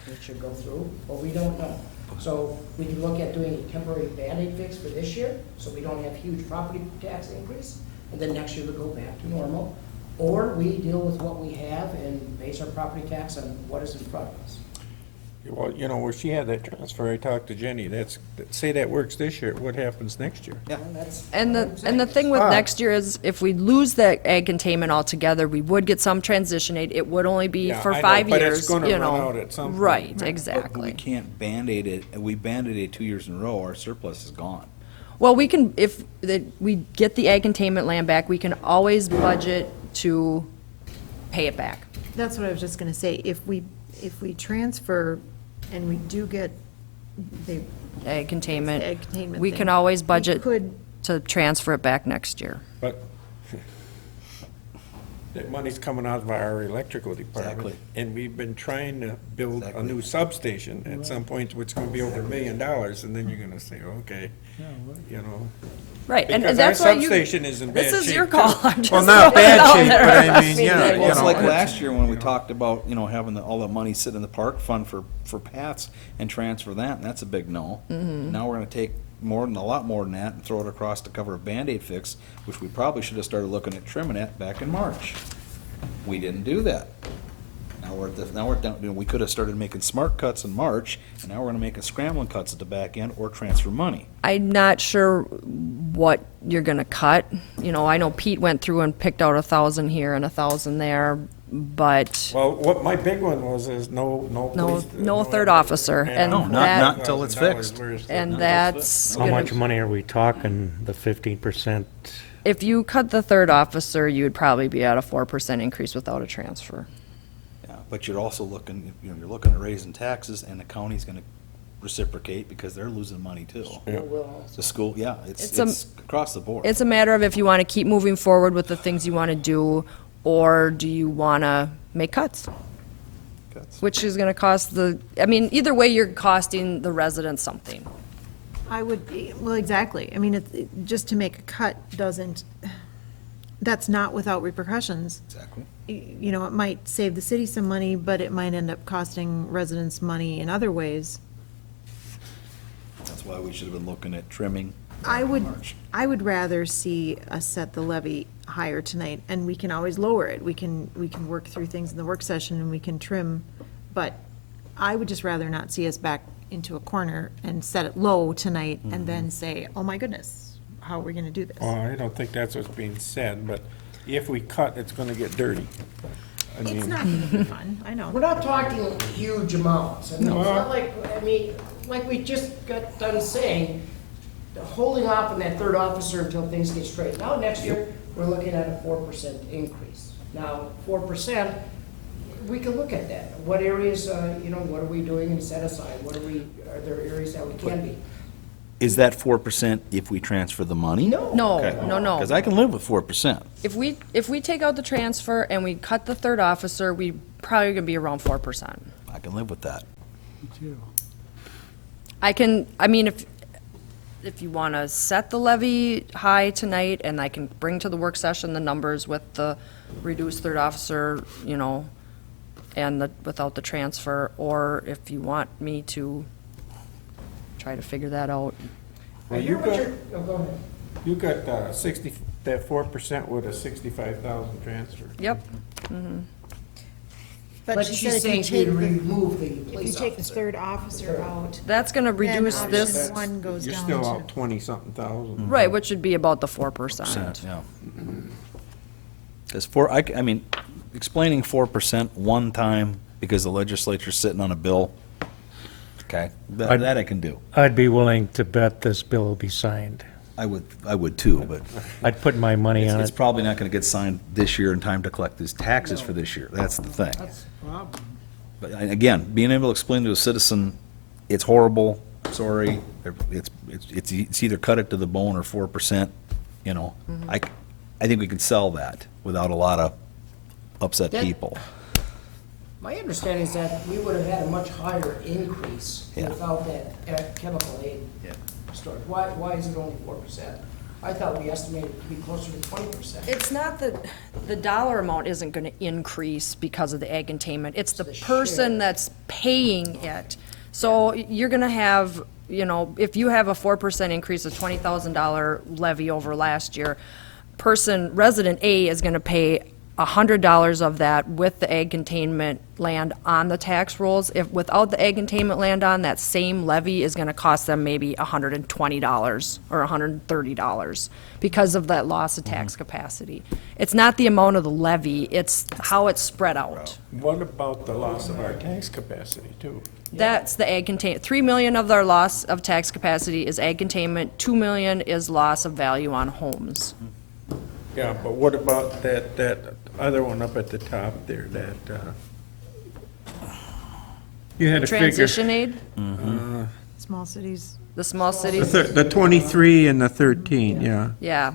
It should go through, but we don't know. So we can look at doing a temporary Band-Aid fix for this year, so we don't have huge property tax increase, and then next year we go back to normal. Or we deal with what we have and base our property tax on what is in front of us. Well, you know, where she had that transfer, I talked to Jenny, say that works this year, what happens next year? Yeah. And the thing with But- next year is if we lose that ag containment altogether, we would get some transition aid. It would only be Yeah, for I know, 5 but years, it's gonna you run know. out at some point. Right, We exactly. can't Band-Aid it, we Band-Aid it 2 years in a row, our surplus is gone. Well, we can, if we get the ag containment land back, we can always budget to pay it back. That's what I was just gonna say, if we transfer and we do get the Ag containment. ag containment We thing, can always we budget could- to transfer it back next year. But that money's coming out of our electrical department. Exactly. And we've been trying to build a Exactly. new substation at some point, which is gonna be over $1 million, and then you're gonna say, okay, you know. Right, and Because that's our why you. substation is in bad shape. This is your too. call. I'm just Well, not throwing it bad out shape, there. but I mean, yeah, Well, it's you like know. last year when we talked about, having all the money sit in the park fund for Pats and transfer that, and that's a big no. Now we're gonna take a lot more than that and throw it across to cover a Band-Aid fix, which we probably should have started looking at trimming it back in March. We didn't do that. Now we're down, we could have started making smart cuts in March, and now we're gonna make scrambling cuts at the back end or transfer money. I'm not sure what you're gonna cut. I know Pete went through and picked out 1,000 here and 1,000 there, but Well, what my big one was is no police. no third officer, and No, not that, until it's fixed. and that's How gonna, much money are we talking, the 15%? if you cut the third officer, you would probably be at a 4% increase without a transfer. Yeah, but you're also looking, you're looking at raising taxes, and the county's gonna reciprocate because they're losing money too. Yeah. The school, yeah, It's it's across the board. It's a matter of if you wanna keep moving forward with the things you wanna do, or do you wanna make cuts? Cuts. Which is gonna cost either way, you're costing the residents something. I would, well, exactly. I mean, just to make a cut that's not without repercussions. Exactly. It might save the city some money, but it might end up costing residents money in other ways. That's why we should have been looking at trimming. I March. would rather see us set the levy higher tonight, and we can always lower it. We can work through things in the work session and we can trim, but I would just rather not see us back into a corner and set it low tonight and then say, oh my goodness, how are we gonna do this? Well, I don't think that's what's being said, but if we cut, it's gonna get dirty. I It's mean, not gonna be fun, I know. We're not talking huge amounts. It's not like we just got done saying, holding off on that third officer until things get straight. Now, next year, we're looking at a 4% increase. Now, 4%, we can look at that. What areas, what are we doing and set aside? Are there areas that we can be? Is that 4% if we transfer the money? No. No, Okay. no. Because I can live with 4%. If we take out the transfer and we cut the third officer, we probably gonna be around 4%. I can live with that. If you wanna set the levy high tonight, and I can bring to the work session the numbers with the reduced third officer, and without the transfer, or if you want me to try to figure that out. well, I hear what you're, oh, go ahead. you got that 4% with a 65,000 transfer. Yep, But she she's said saying if you to take the, remove the if you police take the officer. third officer out, that's gonna then reduce option this, one goes You're down still out to. 20-something thousand. right, which would be about the 4%. Yeah. Because explaining 4% one time because the legislature's sitting on a bill, okay, that I can do. I'd be willing to bet this bill will be signed. I would too, but I'd put my money on it's it. probably not gonna get signed this year in time to collect these taxes for this year. That's the thing. That's the problem. But again, being able to explain to a citizen, it's horrible, sorry, it's either cut it to the bone or 4%, I think we can sell that without a lot of upset That- people. My understanding is that we would have had a much higher increase Yeah. without that chemical aid storage. Why is it only 4%? I thought we estimated it to be closer to 20%. It's not that, the dollar amount isn't gonna increase because of the ag containment, it's the the person share. that's paying it. So you're gonna have, if you have a 4% increase of $20,000 levy over last year, resident A is gonna pay $100 of that with the ag containment land on the tax rolls. If without the ag containment land on, that same levy is gonna cost them maybe $120 or $130 because of that loss of tax capacity. It's not the amount of the levy, it's how it's spread out. What about the loss of our tax capacity too? That's the ag contain, 3 million of their loss of tax capacity is ag containment, 2 million is loss of value on homes. Yeah, but what about that other one up at the top there, that, you had a figure. Transition aid, Small cities. the small cities. The 23 and the 13, yeah. Yeah.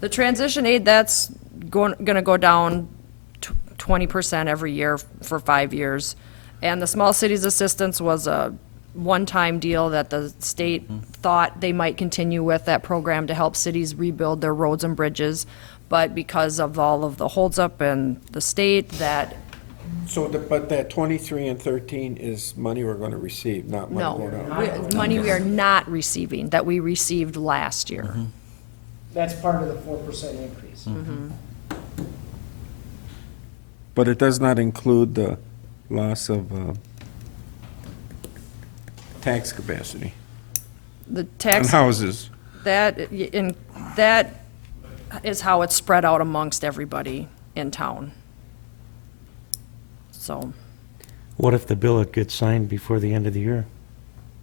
The transition aid, that's gonna go down 20% every year for 5 years. And the small cities assistance was a one-time deal that the state thought they might continue with that program to help cities rebuild their roads and bridges. But because of all of the holds up in the state, that, So, but that 23 and 13 is money we're gonna receive, not money no, going out? money we are not receiving, that we received last year. That's part of the 4% increase. But it does not include the loss of, tax capacity The on tax, houses. that is how it's spread out amongst everybody in town. So, What if the bill gets signed before the end of the year?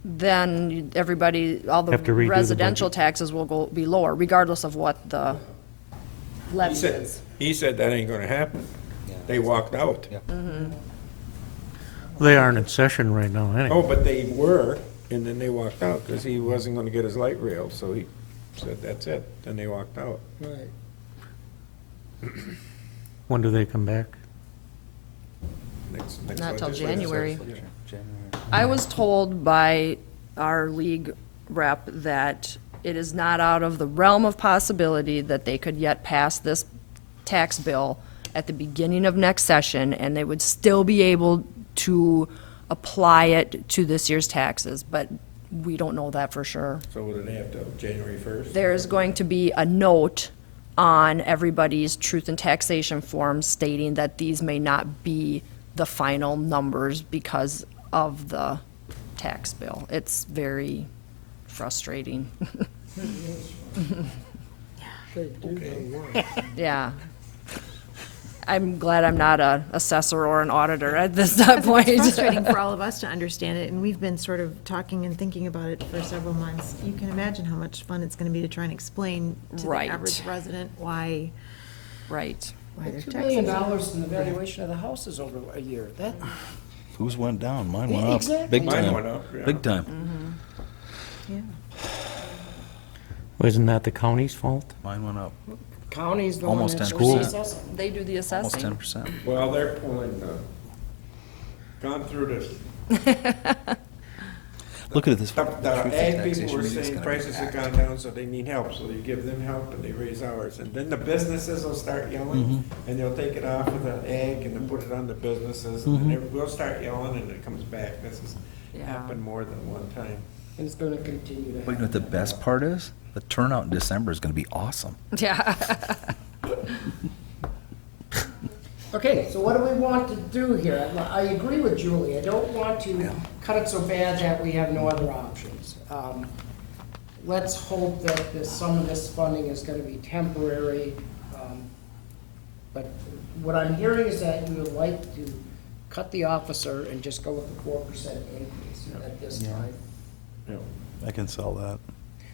then everybody, all the Have to redo the residential budget. taxes will be lower, regardless of what the He levy said, is. he said that ain't gonna happen. They walked out. They aren't in session right now, Oh, anyway. but they were, and then they walked out, because he wasn't gonna get his light rail, so he said, that's it. Then they walked out. Right. When do they come back? Next Not till legislative January. session. I was told by our league rep that it is not out of the realm of possibility that they could yet pass this tax bill at the beginning of next session, and they would still be able to apply it to this year's taxes, but we don't know that for sure. So would it have to, January 1st? There's going to be a note on everybody's truth and taxation forms stating that these may not be the final numbers because of the tax bill. It's very frustrating. They do the work. Yeah. I'm glad I'm not a assessor or an auditor at this point. It's frustrating for all of us to understand it, and we've been sort of talking and thinking about it for several months. You can imagine how much fun it's gonna be to try and explain to the Right. average resident why Right. their $2 million taxes. in the valuation of the houses over a year, that, Whose went down? Mine Yeah, went up. exactly. Big Mine time. went up, yeah. Big time. Yeah. Well, isn't that the county's fault? Mine went up county's the one Almost that's 10%. assessing. They do the almost assessing. 10%. Well, they're pulling, gone through this. Look at it this The way. the ag Taxation people were meeting is saying gonna be prices have packed. gone down, so they need help, so they give them help and they raise ours. And then the businesses will start yelling, and they'll take it off of the ag and they'll put it on the businesses, and then we'll start yelling and it comes back. This has Yeah. happened more than one time. And it's gonna continue to But you know happen. what the best part is? The turnout in December is gonna be awesome. Yeah. Okay, so what do we want to do here? I agree with Julie, I don't want to cut it so bad that we have no other options. Let's hope that some of this funding is gonna be temporary. But what I'm hearing is that you would like to cut the officer and just go with the 4% increase at this time. I can sell that.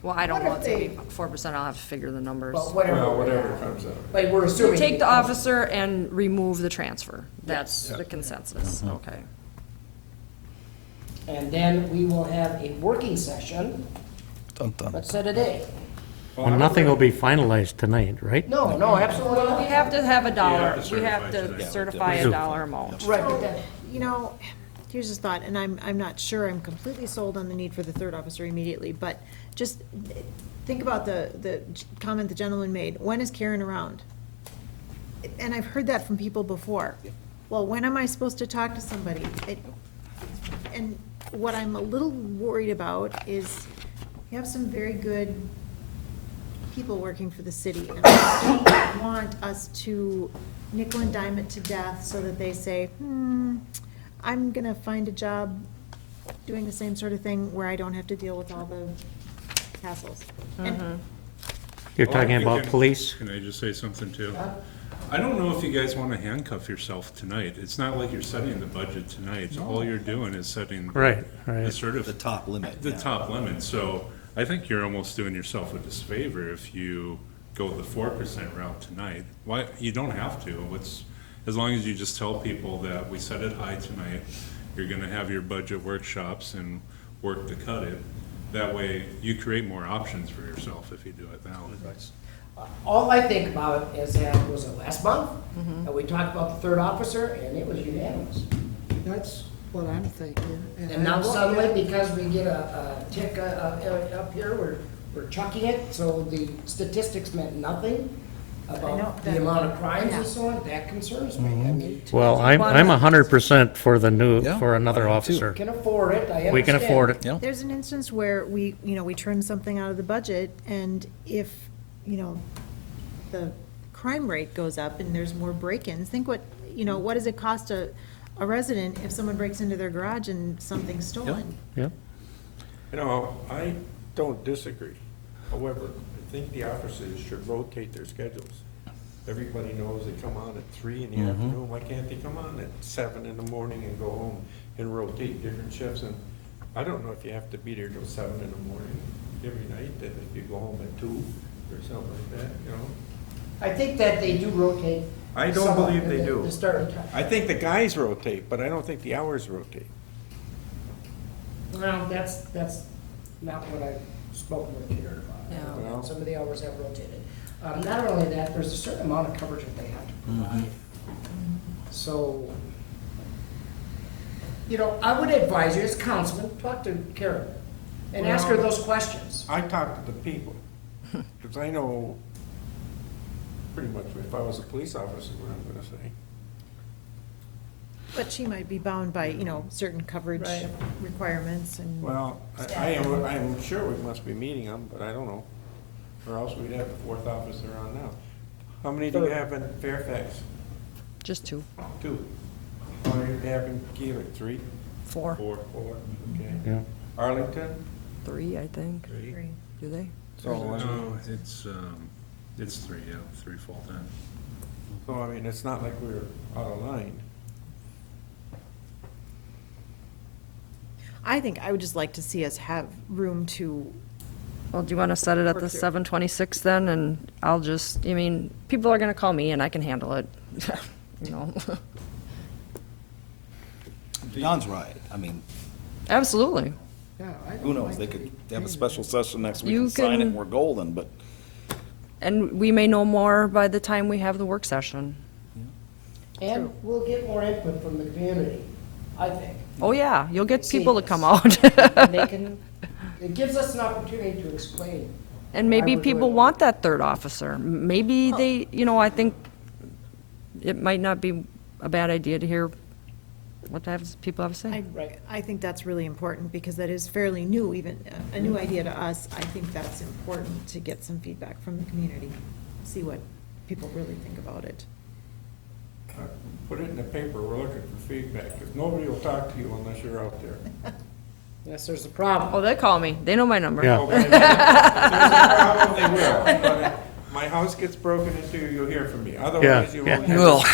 Well, I don't What know, if it's gonna be they- 4%, I'll have to figure the numbers. Well, whatever. Well, whatever comes out. Like, we're assuming. Take the officer and remove the transfer. That's the consensus, okay. And then we will have a working session, Dun, dun. let's set a date. Well, nothing will be finalized tonight, right? No, absolutely We not. have to have a dollar, to we have certify to today. certify a dollar amount. Right, but that, You know, here's a thought, and I'm not sure I'm completely sold on the need for the third officer immediately, but just think about the comment the gentleman made. When is Karen around? And I've heard that from people before. Well, when am I supposed to talk to somebody? And what I'm a little worried about is you have some very good people working for the city, and I don't want us to nickel and dime it to death so that they say, I'm gonna find a job doing the same sort of thing where I don't have to deal with all the hassles. And You're Well, I talking think about police? Can I just say something too? I don't know if you guys want to handcuff yourself tonight. It's not like you're setting the budget tonight. All you're doing is setting Right, the right. sort of The top limit. the yeah. top limit. So I think you're almost doing yourself a disfavor if you go the 4% route tonight. Why, you don't have to. As long as you just tell people that we set it high tonight, you're gonna have your budget workshops and work to cut it. That way, you create more options for yourself if you do it that way. All I think about is that, was it last month? And we talked about the third officer, and it was unanimous. That's what I'm thinking. And now suddenly, because we get a tick up here, we're chucking it, so the statistics meant nothing know, about the that- amount of crimes yeah. and so on, that concerns me. I mean, Well, I'm 100% for the new, Yeah, for another I am too. officer. can afford it, I understand. We can afford it. Yeah. there's an instance where we trim something out of the budget, and if, the crime rate goes up and there's more break-ins, think what does it cost a resident if someone breaks into their garage and something's stolen? Yep. I don't disagree. However, I think the officers should rotate their schedules. Everybody knows they come on at 3 in the afternoon. Why can't they come on at 7 in the morning and go home and rotate different shifts? And I don't know if you have to be there till 7 in the morning every night, that if you go home at 2 or something like that, I think that they do rotate. I don't somewhat believe in they the- do. The starting time. I think the guys rotate, but I don't think the hours rotate. Well, that's not what I've spoken with Peter about. Yeah. Well- Some of the hours have rotated. Not only that, there's a certain amount of coverage that they have to provide. So, I would advise you as councilman, talk to Karen and ask her those questions. I talk to the people, because I know pretty much if I was a police officer, what I'm gonna say. But she might be bound by, certain coverage Right. requirements and. Well, I am sure we must be meeting them, but I don't know, or else we'd have the fourth officer on now. How many do you have in Fairfax? Just 2, 2. How many do you have in Keeler? 3? 4, 4, okay. Yeah. Arlington? 3, I think. 3. Do they? So, No, it's 3, yeah, 3 full-time. so, I mean, it's not like we're out of line. I think I would just like to see us have room to, Well, do you want to set it at the Work through. 7:26 then, and I'll just, people are going to call me and I can handle it, Don's right. I mean, Absolutely. Yeah, I who don't knows? mind They could have a special session next week You and sign it can- and we're golden, but And we may know more by the time we have the work session. And we'll get more input from the community, I think. Oh, yeah, you'll get See people to this. come out. And they can, it gives us an opportunity to explain. And maybe Why we're people doing it. want that third officer. Maybe they, I think it might not be a bad idea to hear what people have to say. I think that's really important, because that is fairly new, even a new idea to us. I think that's important to get some feedback from the community, see what people really think about it. Put it in the paper, we're looking for feedback, because nobody will talk to you unless you're out there. Yes, there's a problem. Oh, they call me. They know my number. Yeah. Okay, if there's a problem, they will. But if my house gets broken into, you'll hear from me, otherwise you won't yeah. hear. Well,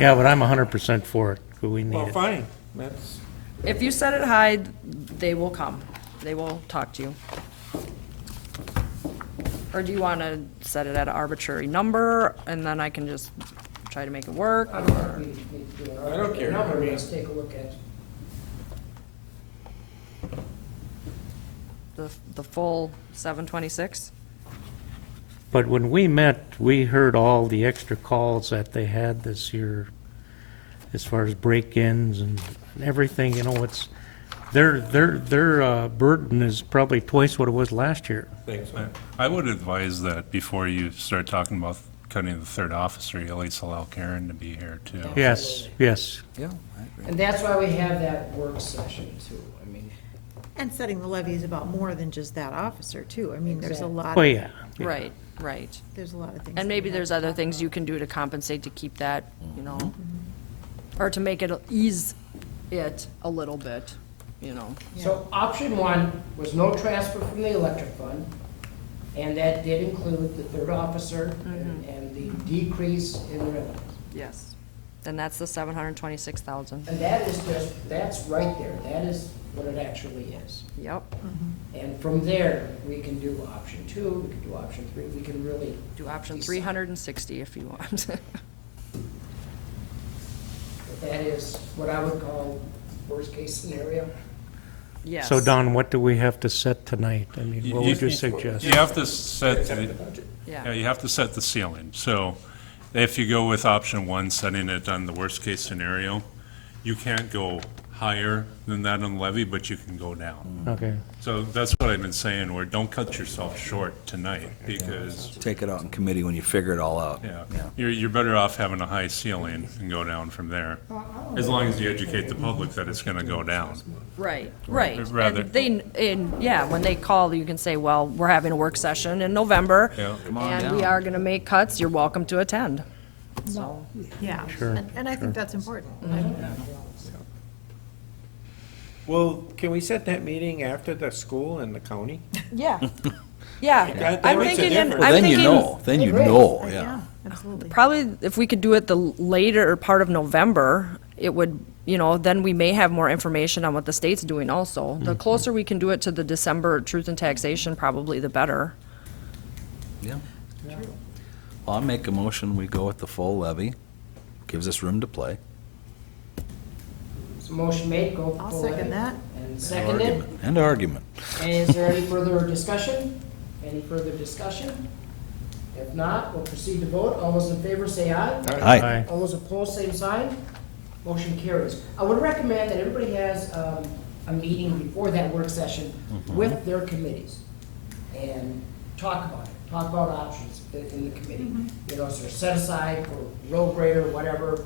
Yeah, but I'm 100% for it, but we need Well, it. fine, that's, If you set it high, they will come. They will talk to you. Or do you want to set it at an arbitrary number, and then I can just try to make it work? I don't think we need to do it. I don't care. Number, I mean- let's take a look at. The full 726? But when we met, we heard all the extra calls that they had this year, as far as break-ins and everything, their burden is probably twice what it was last year. things. I would advise that before you start talking about cutting the third officer, you at least allow Karen to be here too. Yes, yes. yeah, I agree. And that's why we have that work session too. I mean, And setting the levy is about more than just that officer, too. I mean, there's a Exactly. lot. Well, yeah. Right. Right. There's a lot of things. And that maybe we have there's to other talk things about. you can do to compensate to keep that, you know, or to make it, ease it a little bit, you know. So option one was no transfer from the electric fund, and that did include the third officer and the decrease in revenues. Yes. And that's the 726,000. And that is just, that's right there, that is what it actually is. Yep. And from there, we can do option two, we can do option three, we can really. Do option decide. 360 if you want. But that is what I would call worst-case scenario. Yes. So Don, what do we have to set tonight? I mean, what would you suggest? You have to set, Set the budget. yeah, Yeah. you have to set the ceiling. So if you go with option one, setting it on the worst-case scenario, you can't go higher than that on levy, but you can go down. Okay, So that's what I've been saying, where don't cut yourself short tonight, because, Take it out in committee when you figure it all out. yeah, you're better off having a high ceiling and go down from there. As long as you educate the public that it's gonna go down. Right, right. Rather- And yeah, when they call, you can say, well, we're having a work session in November. Yeah. Come on And we down. are gonna make cuts. You're welcome to attend. So, Yeah, Sure, and I think that's important. Well, can we set that meeting after the school and the county? yeah. Yeah. That I'm makes a thinking, difference. Well, then you know, Yeah, yeah. absolutely. probably if we could do it the later part of November, it would, you know, then we may have more information on what the state's doing also. The closer we can do it to the December truth and taxation, probably the better. Yeah. Well, I'll make a motion, we go with the full levy. Gives us room to play. So motion made, go. I'll go second ahead. that. And seconded. And argument. And is there any further discussion? Any further discussion? If not, we'll proceed to vote. All those in favor say aye. Aye. aye. All those opposed, same sign. Motion carries. I would recommend that everybody has a meeting before that work session with their committees and talk about it, talk about options in the committee. You know, is there set aside for road grader, whatever,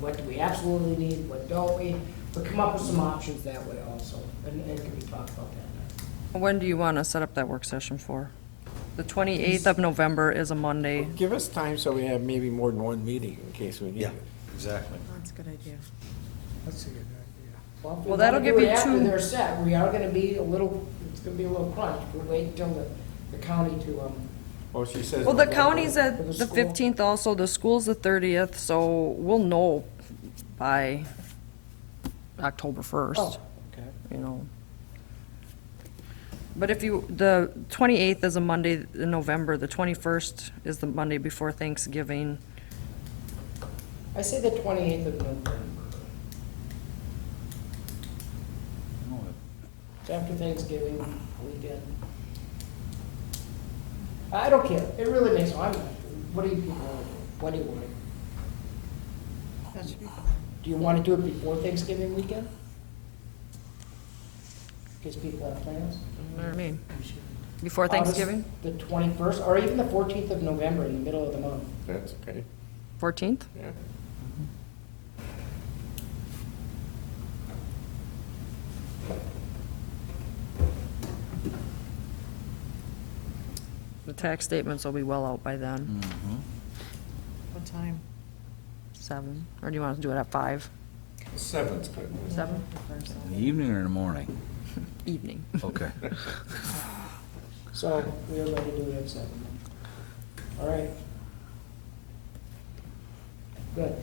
what do we absolutely need, what don't we? But come up with some options that way also, and can we talk about that? When do you want to set up that work session for? The 28th of November is a Monday. Give us time so we have maybe more than one meeting in case we need it. Exactly. That's a good idea. That's a good idea. Well, if we Well, that'll wanna give do it you after two- they're set, we are gonna be a little, it's gonna be a little crunch. We'll wait until the county to, Oh, she says. Well, the November county's for at the the school. 15th also, the school's the 30th, so we'll know by October 1st, Oh, okay. you know. But if you, the 28th is a Monday in November, the 21st is the Monday before Thanksgiving. I say the 28th of November. It's after Thanksgiving weekend. I don't care, it really makes, what do you people want to do? What do you want? That should be fine. Do you want to do it before Thanksgiving weekend? In case people have plans? You know what I mean? Before Thanksgiving, August The 21st, or even the 14th of November in the middle of the month. That's okay, 14th? yeah. The tax statements will be well out by then, What time? 7, or do you want to do it at 5? 7's good. 7? In the evening or in the morning? Evening. Okay. So we are going to do it at 7. All right. Good.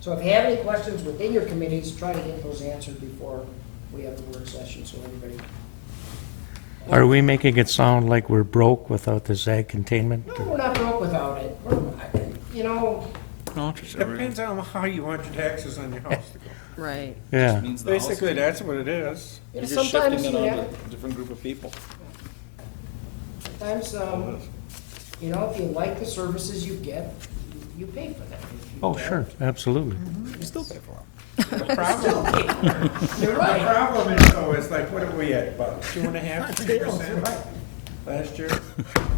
So if you have any questions within your committees, try to get those answered before we have the work session, so everybody. Are we making it sound like we're broke without the ag containment? No, we're not broke without it. You know, No, just every- Depends on how you want your taxes on your house to go. Right. Yeah, means the house- Basically, that's what it is. you know, You're just shifting sometimes it you on have, to a different group of people. sometimes, you know, if you like the services you get, you pay for them. If you oh, don't, sure, absolutely. You still pay for them. The problem, You're the right. problem is though, it's like, what are we at, about 2.5%, 3% last year?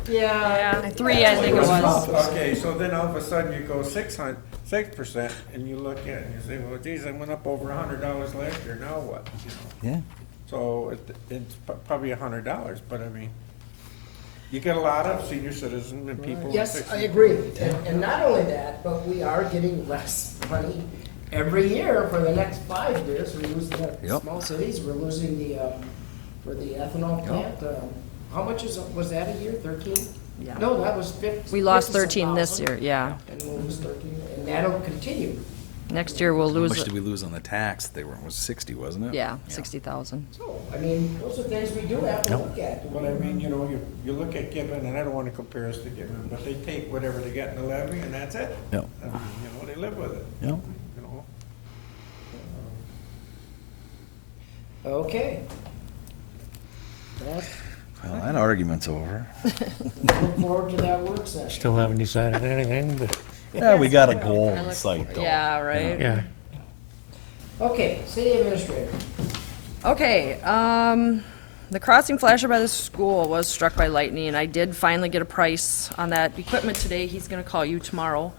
Yeah. 3, I think it was. Okay, so then all of a sudden you go 6%, and you look at it and you say, well, geez, I went up over $100 last year, now what? You know? Yeah. So it's probably $100, but I mean, You get a lot of senior citizens and people. Yes, I agree. And not only that, but we are getting less money every year for the next 5 years. We're losing the Yep. small cities, we're losing the, for the ethanol plant. How much was that a year, 13? Yeah. No, that was 50. We lost 50-some 13 this thousand. year, yeah. And we'll lose 13, and that'll continue. Next year we'll How lose, much did we lose on the tax? They were, it was 60, wasn't it? yeah, 60,000. So, I mean, those are things we do have to look at. But I mean, you know, you look at Gibbon, and I don't want to compare us to Gibbon, but they take whatever they get in the levy, and that's it. Yep. I mean, you know, they live with it. Yep. You know. Okay. That, Well, that argument's over. look forward to that work session. Still haven't decided anything, but, Yeah, we got a goal in sight, though. Yeah, right. yeah. Okay, city administrator. Okay, the crossing flasher by the school was struck by lightning, and I did finally get a price on that equipment today. He's gonna call you tomorrow.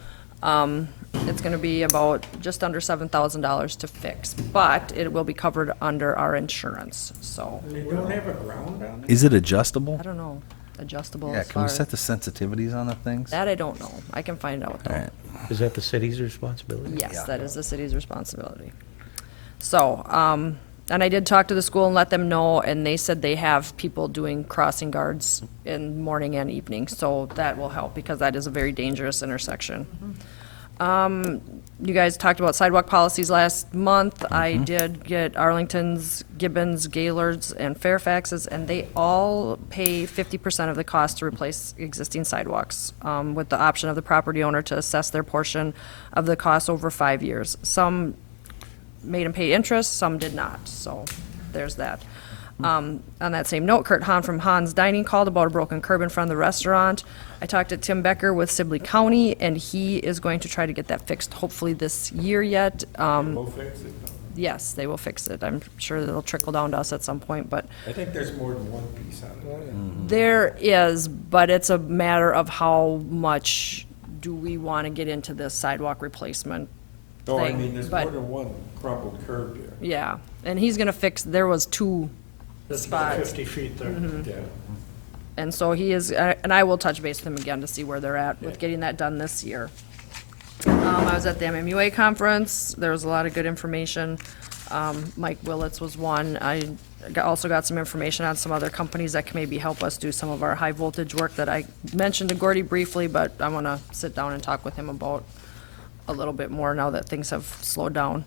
It's gonna be about just under $7,000 to fix, but it will be covered under our insurance, so, And they don't have a ground on it? Is it adjustable? I don't know, adjustable Yeah, as can far we as. set the sensitivities on the things? That I don't know. I can find out All though. right. Is that the city's responsibility? Yes, that is the city's responsibility. So, and I did talk to the school and let them know, and they said they have people doing crossing guards in morning and evening, so that will help, because that is a very dangerous intersection. You guys talked about sidewalk policies last month. I did get Arlington's, Gibbons, Gaylord's, and Fairfax's, and they all pay 50% of the cost to replace existing sidewalks, with the option of the property owner to assess their portion of the cost over 5 years. Some made them pay interest, some did not, so there's that. On that same note, Kurt Hahn from Hahn's Dining called about a broken curb in front of the restaurant. I talked to Tim Becker with Sibley County, and he is going to try to get that fixed hopefully this year yet. We'll fix it. Yes, they will fix it. I'm sure it'll trickle down to us at some point, but I think there's more than one piece on it. there is, but it's a matter of how much do we want to get into this sidewalk replacement No, I thing, mean, there's but- more than one crumbled curb there. Yeah, and he's gonna fix, there was two spots. 50 feet there. Yeah. And so he is, and I will touch base with him again to see where they're at with getting that done this year. I was at the MMUA conference, there was a lot of good information. Mike Willits was one. Also got some information on some other companies that can maybe help us do some of our high voltage work that I mentioned to Gordy briefly, but I wanna sit down and talk with him about a little bit more now that things have slowed down.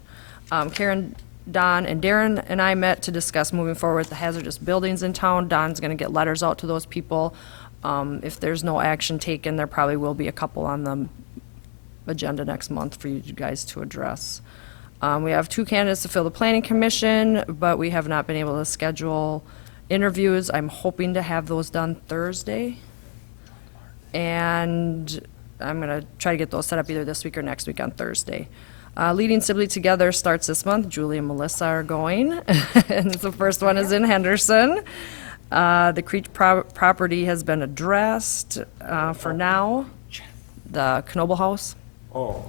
Karen, Don, and Darren and I met to discuss moving forward with the hazardous buildings in town. Don's gonna get letters out to those people. If there's no action taken, there probably will be a couple on the agenda next month for you guys to address. We have 2 candidates to fill the planning commission, but we have not been able to schedule interviews. I'm hoping to have those done Thursday. And I'm gonna try to get those set up either this week or next week on Thursday. Leading Sibley Together starts this month. Julie and Melissa are going, and the first one is in Henderson. The Creech property has been addressed, for now. The Knoble House. Oh,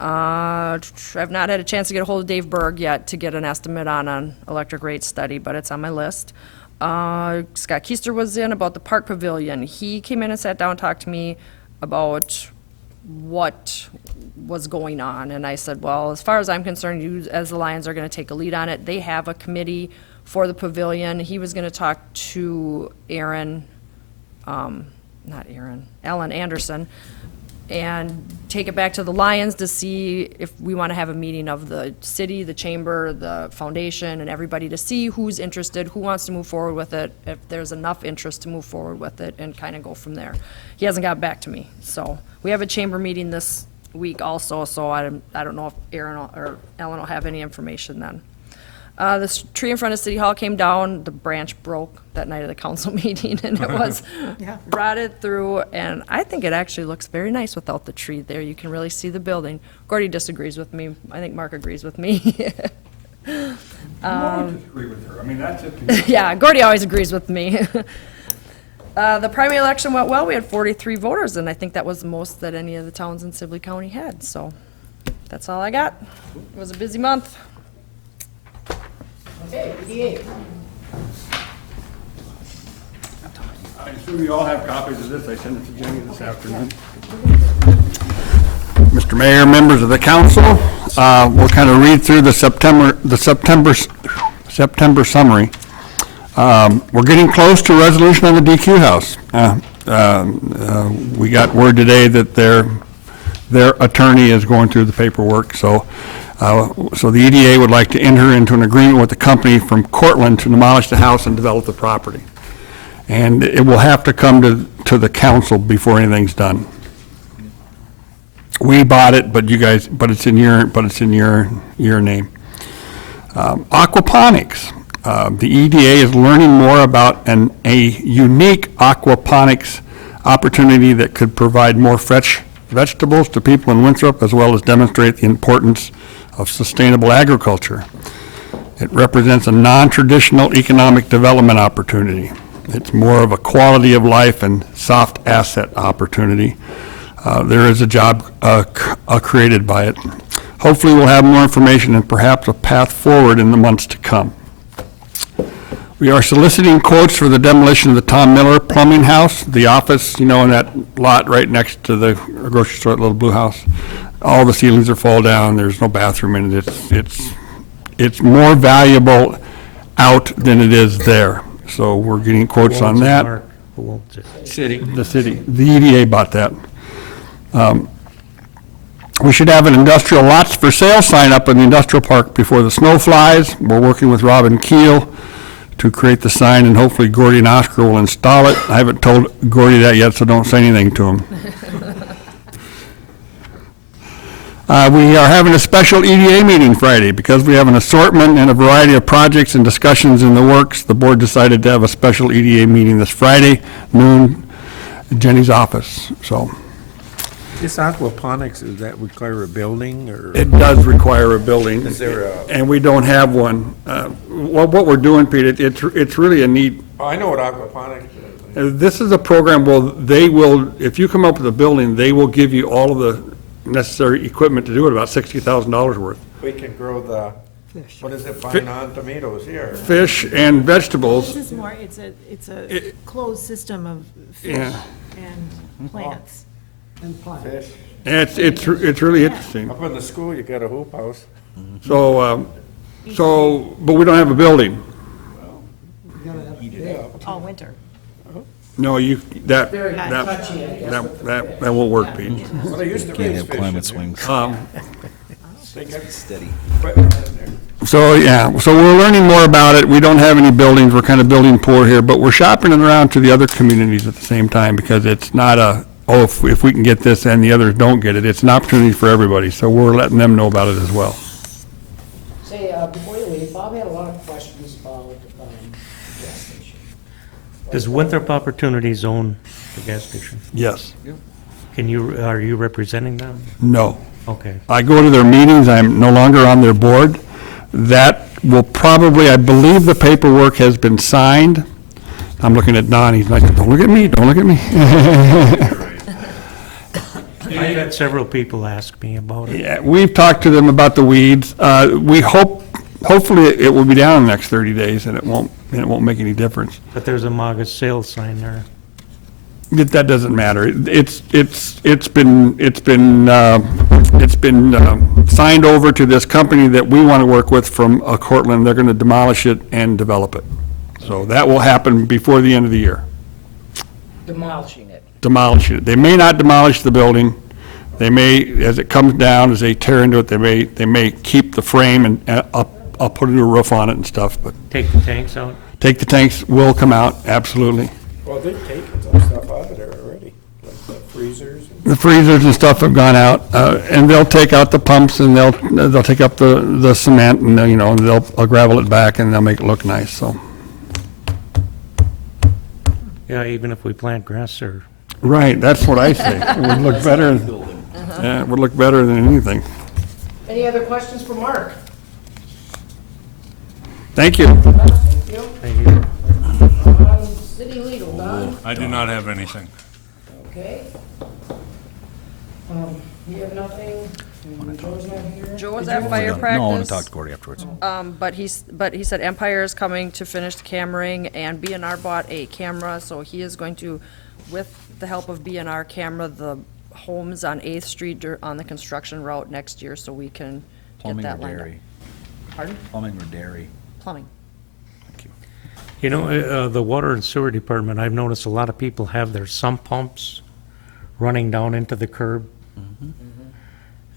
I've not had a chance to get a hold of Dave Berg yet to get an estimate on an electric rate study, but it's on my list. Scott Keister was in about the park pavilion. He came in and sat down and talked to me about what was going on, and I said, well, as far as I'm concerned, you as the Lions are gonna take a lead on it. They have a committee for the pavilion. He was gonna talk to Alan Anderson, and take it back to the Lions to see if we want to have a meeting of the city, the chamber, the foundation, and everybody to see who's interested, who wants to move forward with it, if there's enough interest to move forward with it, and kind of go from there. He hasn't got back to me, so we have a chamber meeting this week also, so I don't know if Ellen will have any information then. This tree in front of City Hall came down, the branch broke that night of the council meeting, and it was rotted through, and I think it actually looks very nice without the tree there. You can really see the building. Gordy disagrees with me. I think Mark agrees with me. I always agree with her. I mean, that's it. Yeah, Gordy always agrees with me. The primary election went well. We had 43 voters, and I think that was the most that any of the towns in Sibley County had, so that's all I got. It was a busy month. Okay, EDA. I assume you all have copies of this. I sent it to Jenny this afternoon. Mr. Mayor, members of the council, we'll kind of read through the September summary. We're getting close to resolution on the DQ house. We got word today that their attorney is going through the paperwork, so the EDA would like to enter into an agreement with the company from Cortland to demolish the house and develop the property. And it will have to come to the council before anything's done. We bought it, but it's in your name. Aquaponics. The EDA is learning more about a unique aquaponics opportunity that could provide more fresh vegetables to people in Winthrop, as well as demonstrate the importance of sustainable agriculture. It represents a non-traditional economic development opportunity. It's more of a quality of life and soft asset opportunity. There is a job created by it. Hopefully we'll have more information and perhaps a path forward in the months to come. We are soliciting quotes for the demolition of the Tom Miller Plumbing House, the office, in that lot right next to the grocery store, that little blue house. All the ceilings are fall down, there's no bathroom in it. It's more valuable out than it is there. So we're getting quotes on that. Who owns it? The city. The EDA bought that. We should have an industrial lots for sale sign up in the industrial park before the snow flies. We're working with Robin Keel to create the sign, and hopefully Gordy and Oscar will install it. I haven't told Gordy that yet, so don't say anything to him. We are having a special EDA meeting Friday. Because we have an assortment and a variety of projects and discussions in the works, the board decided to have a special EDA meeting this Friday, noon, at Jenny's office. So This aquaponics, does that require a building, or? it does require a building. Is there and we don't have one. What we're doing, Pete, it's really a neat. Oh, I know what aquaponics is. This is a program if you come up with a building, they will give you all of the necessary equipment to do it, about $60,000 worth. We can grow the, Fish. what is it, vine on tomatoes here? Fish and vegetables. This is more, it's a closed system of fish Yeah. and plants. And plant. Fish. It's really interesting. Up in the school, you got a hoop house. So, but we don't have a building. You gotta have fish. All winter. No, Very touchy, I guess. that won't work, Pete. Well, they used to Can't raise have fish. climate in there. swings. They got Steady. equipment in there. So, yeah, so we're learning more about it. We don't have any buildings. We're kind of building poor here, but we're shopping it around to the other communities at the same time, because it's not if we can get this and the others don't get it, it's an opportunity for everybody. So we're letting them know about it as well. Say, before you leave, Bob had a lot of questions about gas station. Does Winthrop Opportunities own the gas station? Yes. Are you representing them? No. Okay. I go to their meetings. I'm no longer on their board. That will probably, I believe the paperwork has been signed. I'm looking at Don. He's like, don't look at me, don't look at me. I've had several people ask me about it. Yeah, we've talked to them about the weeds. We hopefully it will be down in the next 30 days and it won't make any difference. But there's a MAGA sales sign there. That doesn't matter. It's been signed over to this company that we want to work with from Cortland. They're going to demolish it and develop it. So that will happen before the end of the year. Demolishing it. Demolishing it. They may not demolish the building. They may, as it comes down, as they tear into it, they may keep the frame and I'll put a new roof on it and stuff. But Take the tanks out? take the tanks will come out, absolutely. Well, they've taken some stuff out of there already, like the freezers. The freezers and stuff have gone out, and they'll take out the pumps and they'll take up the cement and they'll gravel it back and they'll make it look nice. So. Yeah, even if we plant grass or Right, that's what I say. It would look better. Yeah, it would look better than anything. Any other questions for Mark? Thank you. Thank you. Thank you. City legal, Don? I do not have anything. Okay. You have nothing? Joe's not here? Joe was at fire No, I want practice. to talk to Gordy afterwards. But he said Empire is coming to finish the cameraing, and B&R bought a camera, so he is going to, with the help of B&R, camera the homes on 8th Street on the construction route next year, so we can get Plumbing or that lined up. dairy? Pardon? Plumbing or dairy? Plumbing. Thank you. You know, the water and sewer department, I've noticed a lot of people have their sump pumps running down into the curb.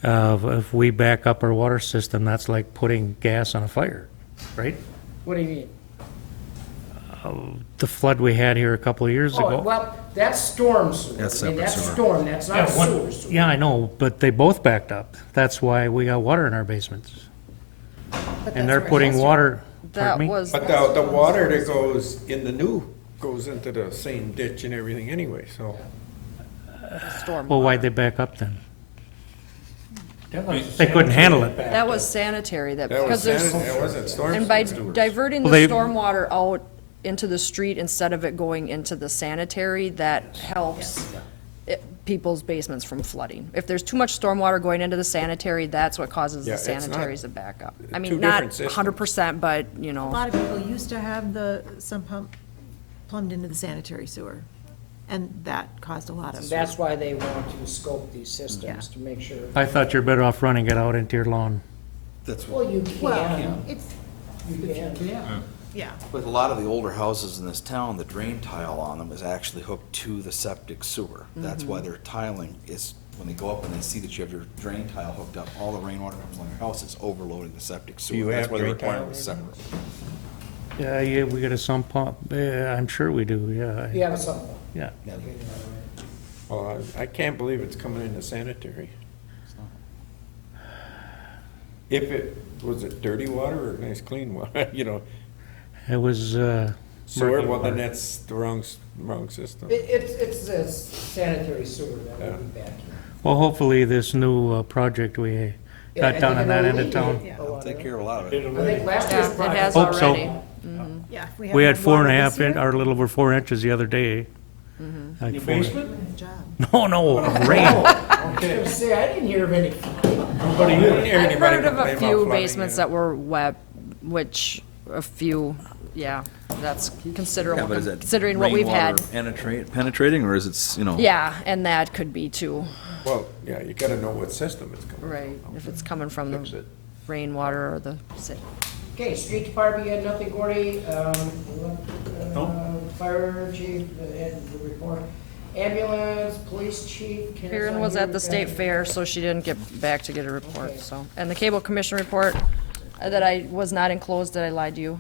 If we back up our water system, that's like putting gas on a fire, right? What do you mean? The flood we had here a couple of years Oh, ago. well, that's storm sewer. That's I mean, separate that's sewer. storm, that's not sewer sewer. Yeah, I know, but they both backed up. That's why we got water in our basements. But And that's they're where it putting has to- water, That pardon me? was, But the water that goes in the new goes into the same ditch and everything anyway, so. storm. Well, why'd they back up then? They couldn't handle it. That was sanitary, That because was there's, sanitary, that wasn't storm. and by sewer. diverting the Well, they- stormwater out into the street instead of it going into the sanitary, that helps people's basements from flooding. If there's too much stormwater going into the sanitary, that's what causes the Yeah, it's not sanitaries to back up. I two mean, not different systems. 100%, but, you A know, lot of people used to have the sump pump plumbed into the sanitary sewer, and that caused a lot of. That's why they want to scope these systems, to make sure. I thought you're better off running it out into your lawn. Well, you Well, can, it's, you can. yeah. With a lot of the older houses in this town, the drain tile on them is actually hooked to the septic sewer. That's why their tiling is, when they go up and they see that you have your drain tile hooked up, all the rainwater comes on your house, it's overloading the septic sewer. you That's have why they're drain tile requiring it separate. Yeah, we got a sump pump. I'm sure we do, yeah. You have a sump. Yeah. Well, I can't believe it's coming into sanitary. If was it dirty water or nice clean water, you know? It was, Sewer, murky well, then water. that's the wrong system. It's a sanitary sewer that would be back here. Well, hopefully this new project we Yeah, got down on that end of town. alleviate a They'll lot take of it. care of a lot of it. I think last yeah, year's it project. has Hope so. already. Yeah. if We have had more water 4.5 this year, or a little over 4 inches the other day. Like four- good job. No, rain. I was gonna say, I didn't hear of any. I've heard of a few basements that were wet, which a few, yeah, that's Yeah, considerable, but is that considering what we've had. rainwater penetrating, or is it, you know? Yeah, and that could be too, Well, yeah, you gotta know what system it's coming from. right, if it's coming from the rainwater or the city. Okay, street department, you had nothing, Gordy. Fire chief, had the report. Ambulance, police chief. Karen was at the state fair, so she didn't get back to get a report, so. And the cable commission report that I was not enclosed, that I lied to you,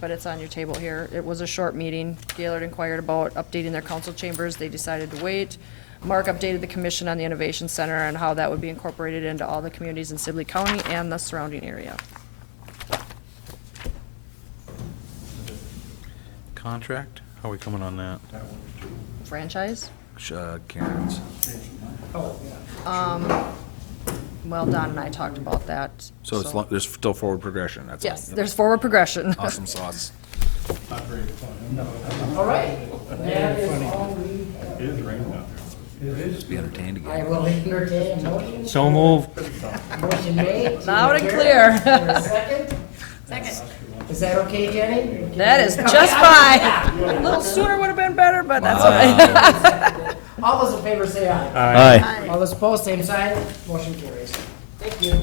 but it's on your table here. It was a short meeting. Gaylord inquired about updating their council chambers. They decided to wait. Mark updated the commission on the Innovation Center and how that would be incorporated into all the communities in Sibley County and the surrounding area. Contract? How are we coming on that? Franchise? Karen's. Well, Don and I talked about that. So there's still forward progression, that's all. Yes, there's forward progression. Awesome sauce. All right. That is all we have. Be entertained I again. will entertain a motion. So moved. Motion made. to Loud and adjourn. clear. Is there a second? Second. Is that okay, Jenny? That is just fine. A little sooner would have been better, but that's all right. All those in favor say aye. Aye. All those opposed, same sign. Motion carries. Thank you.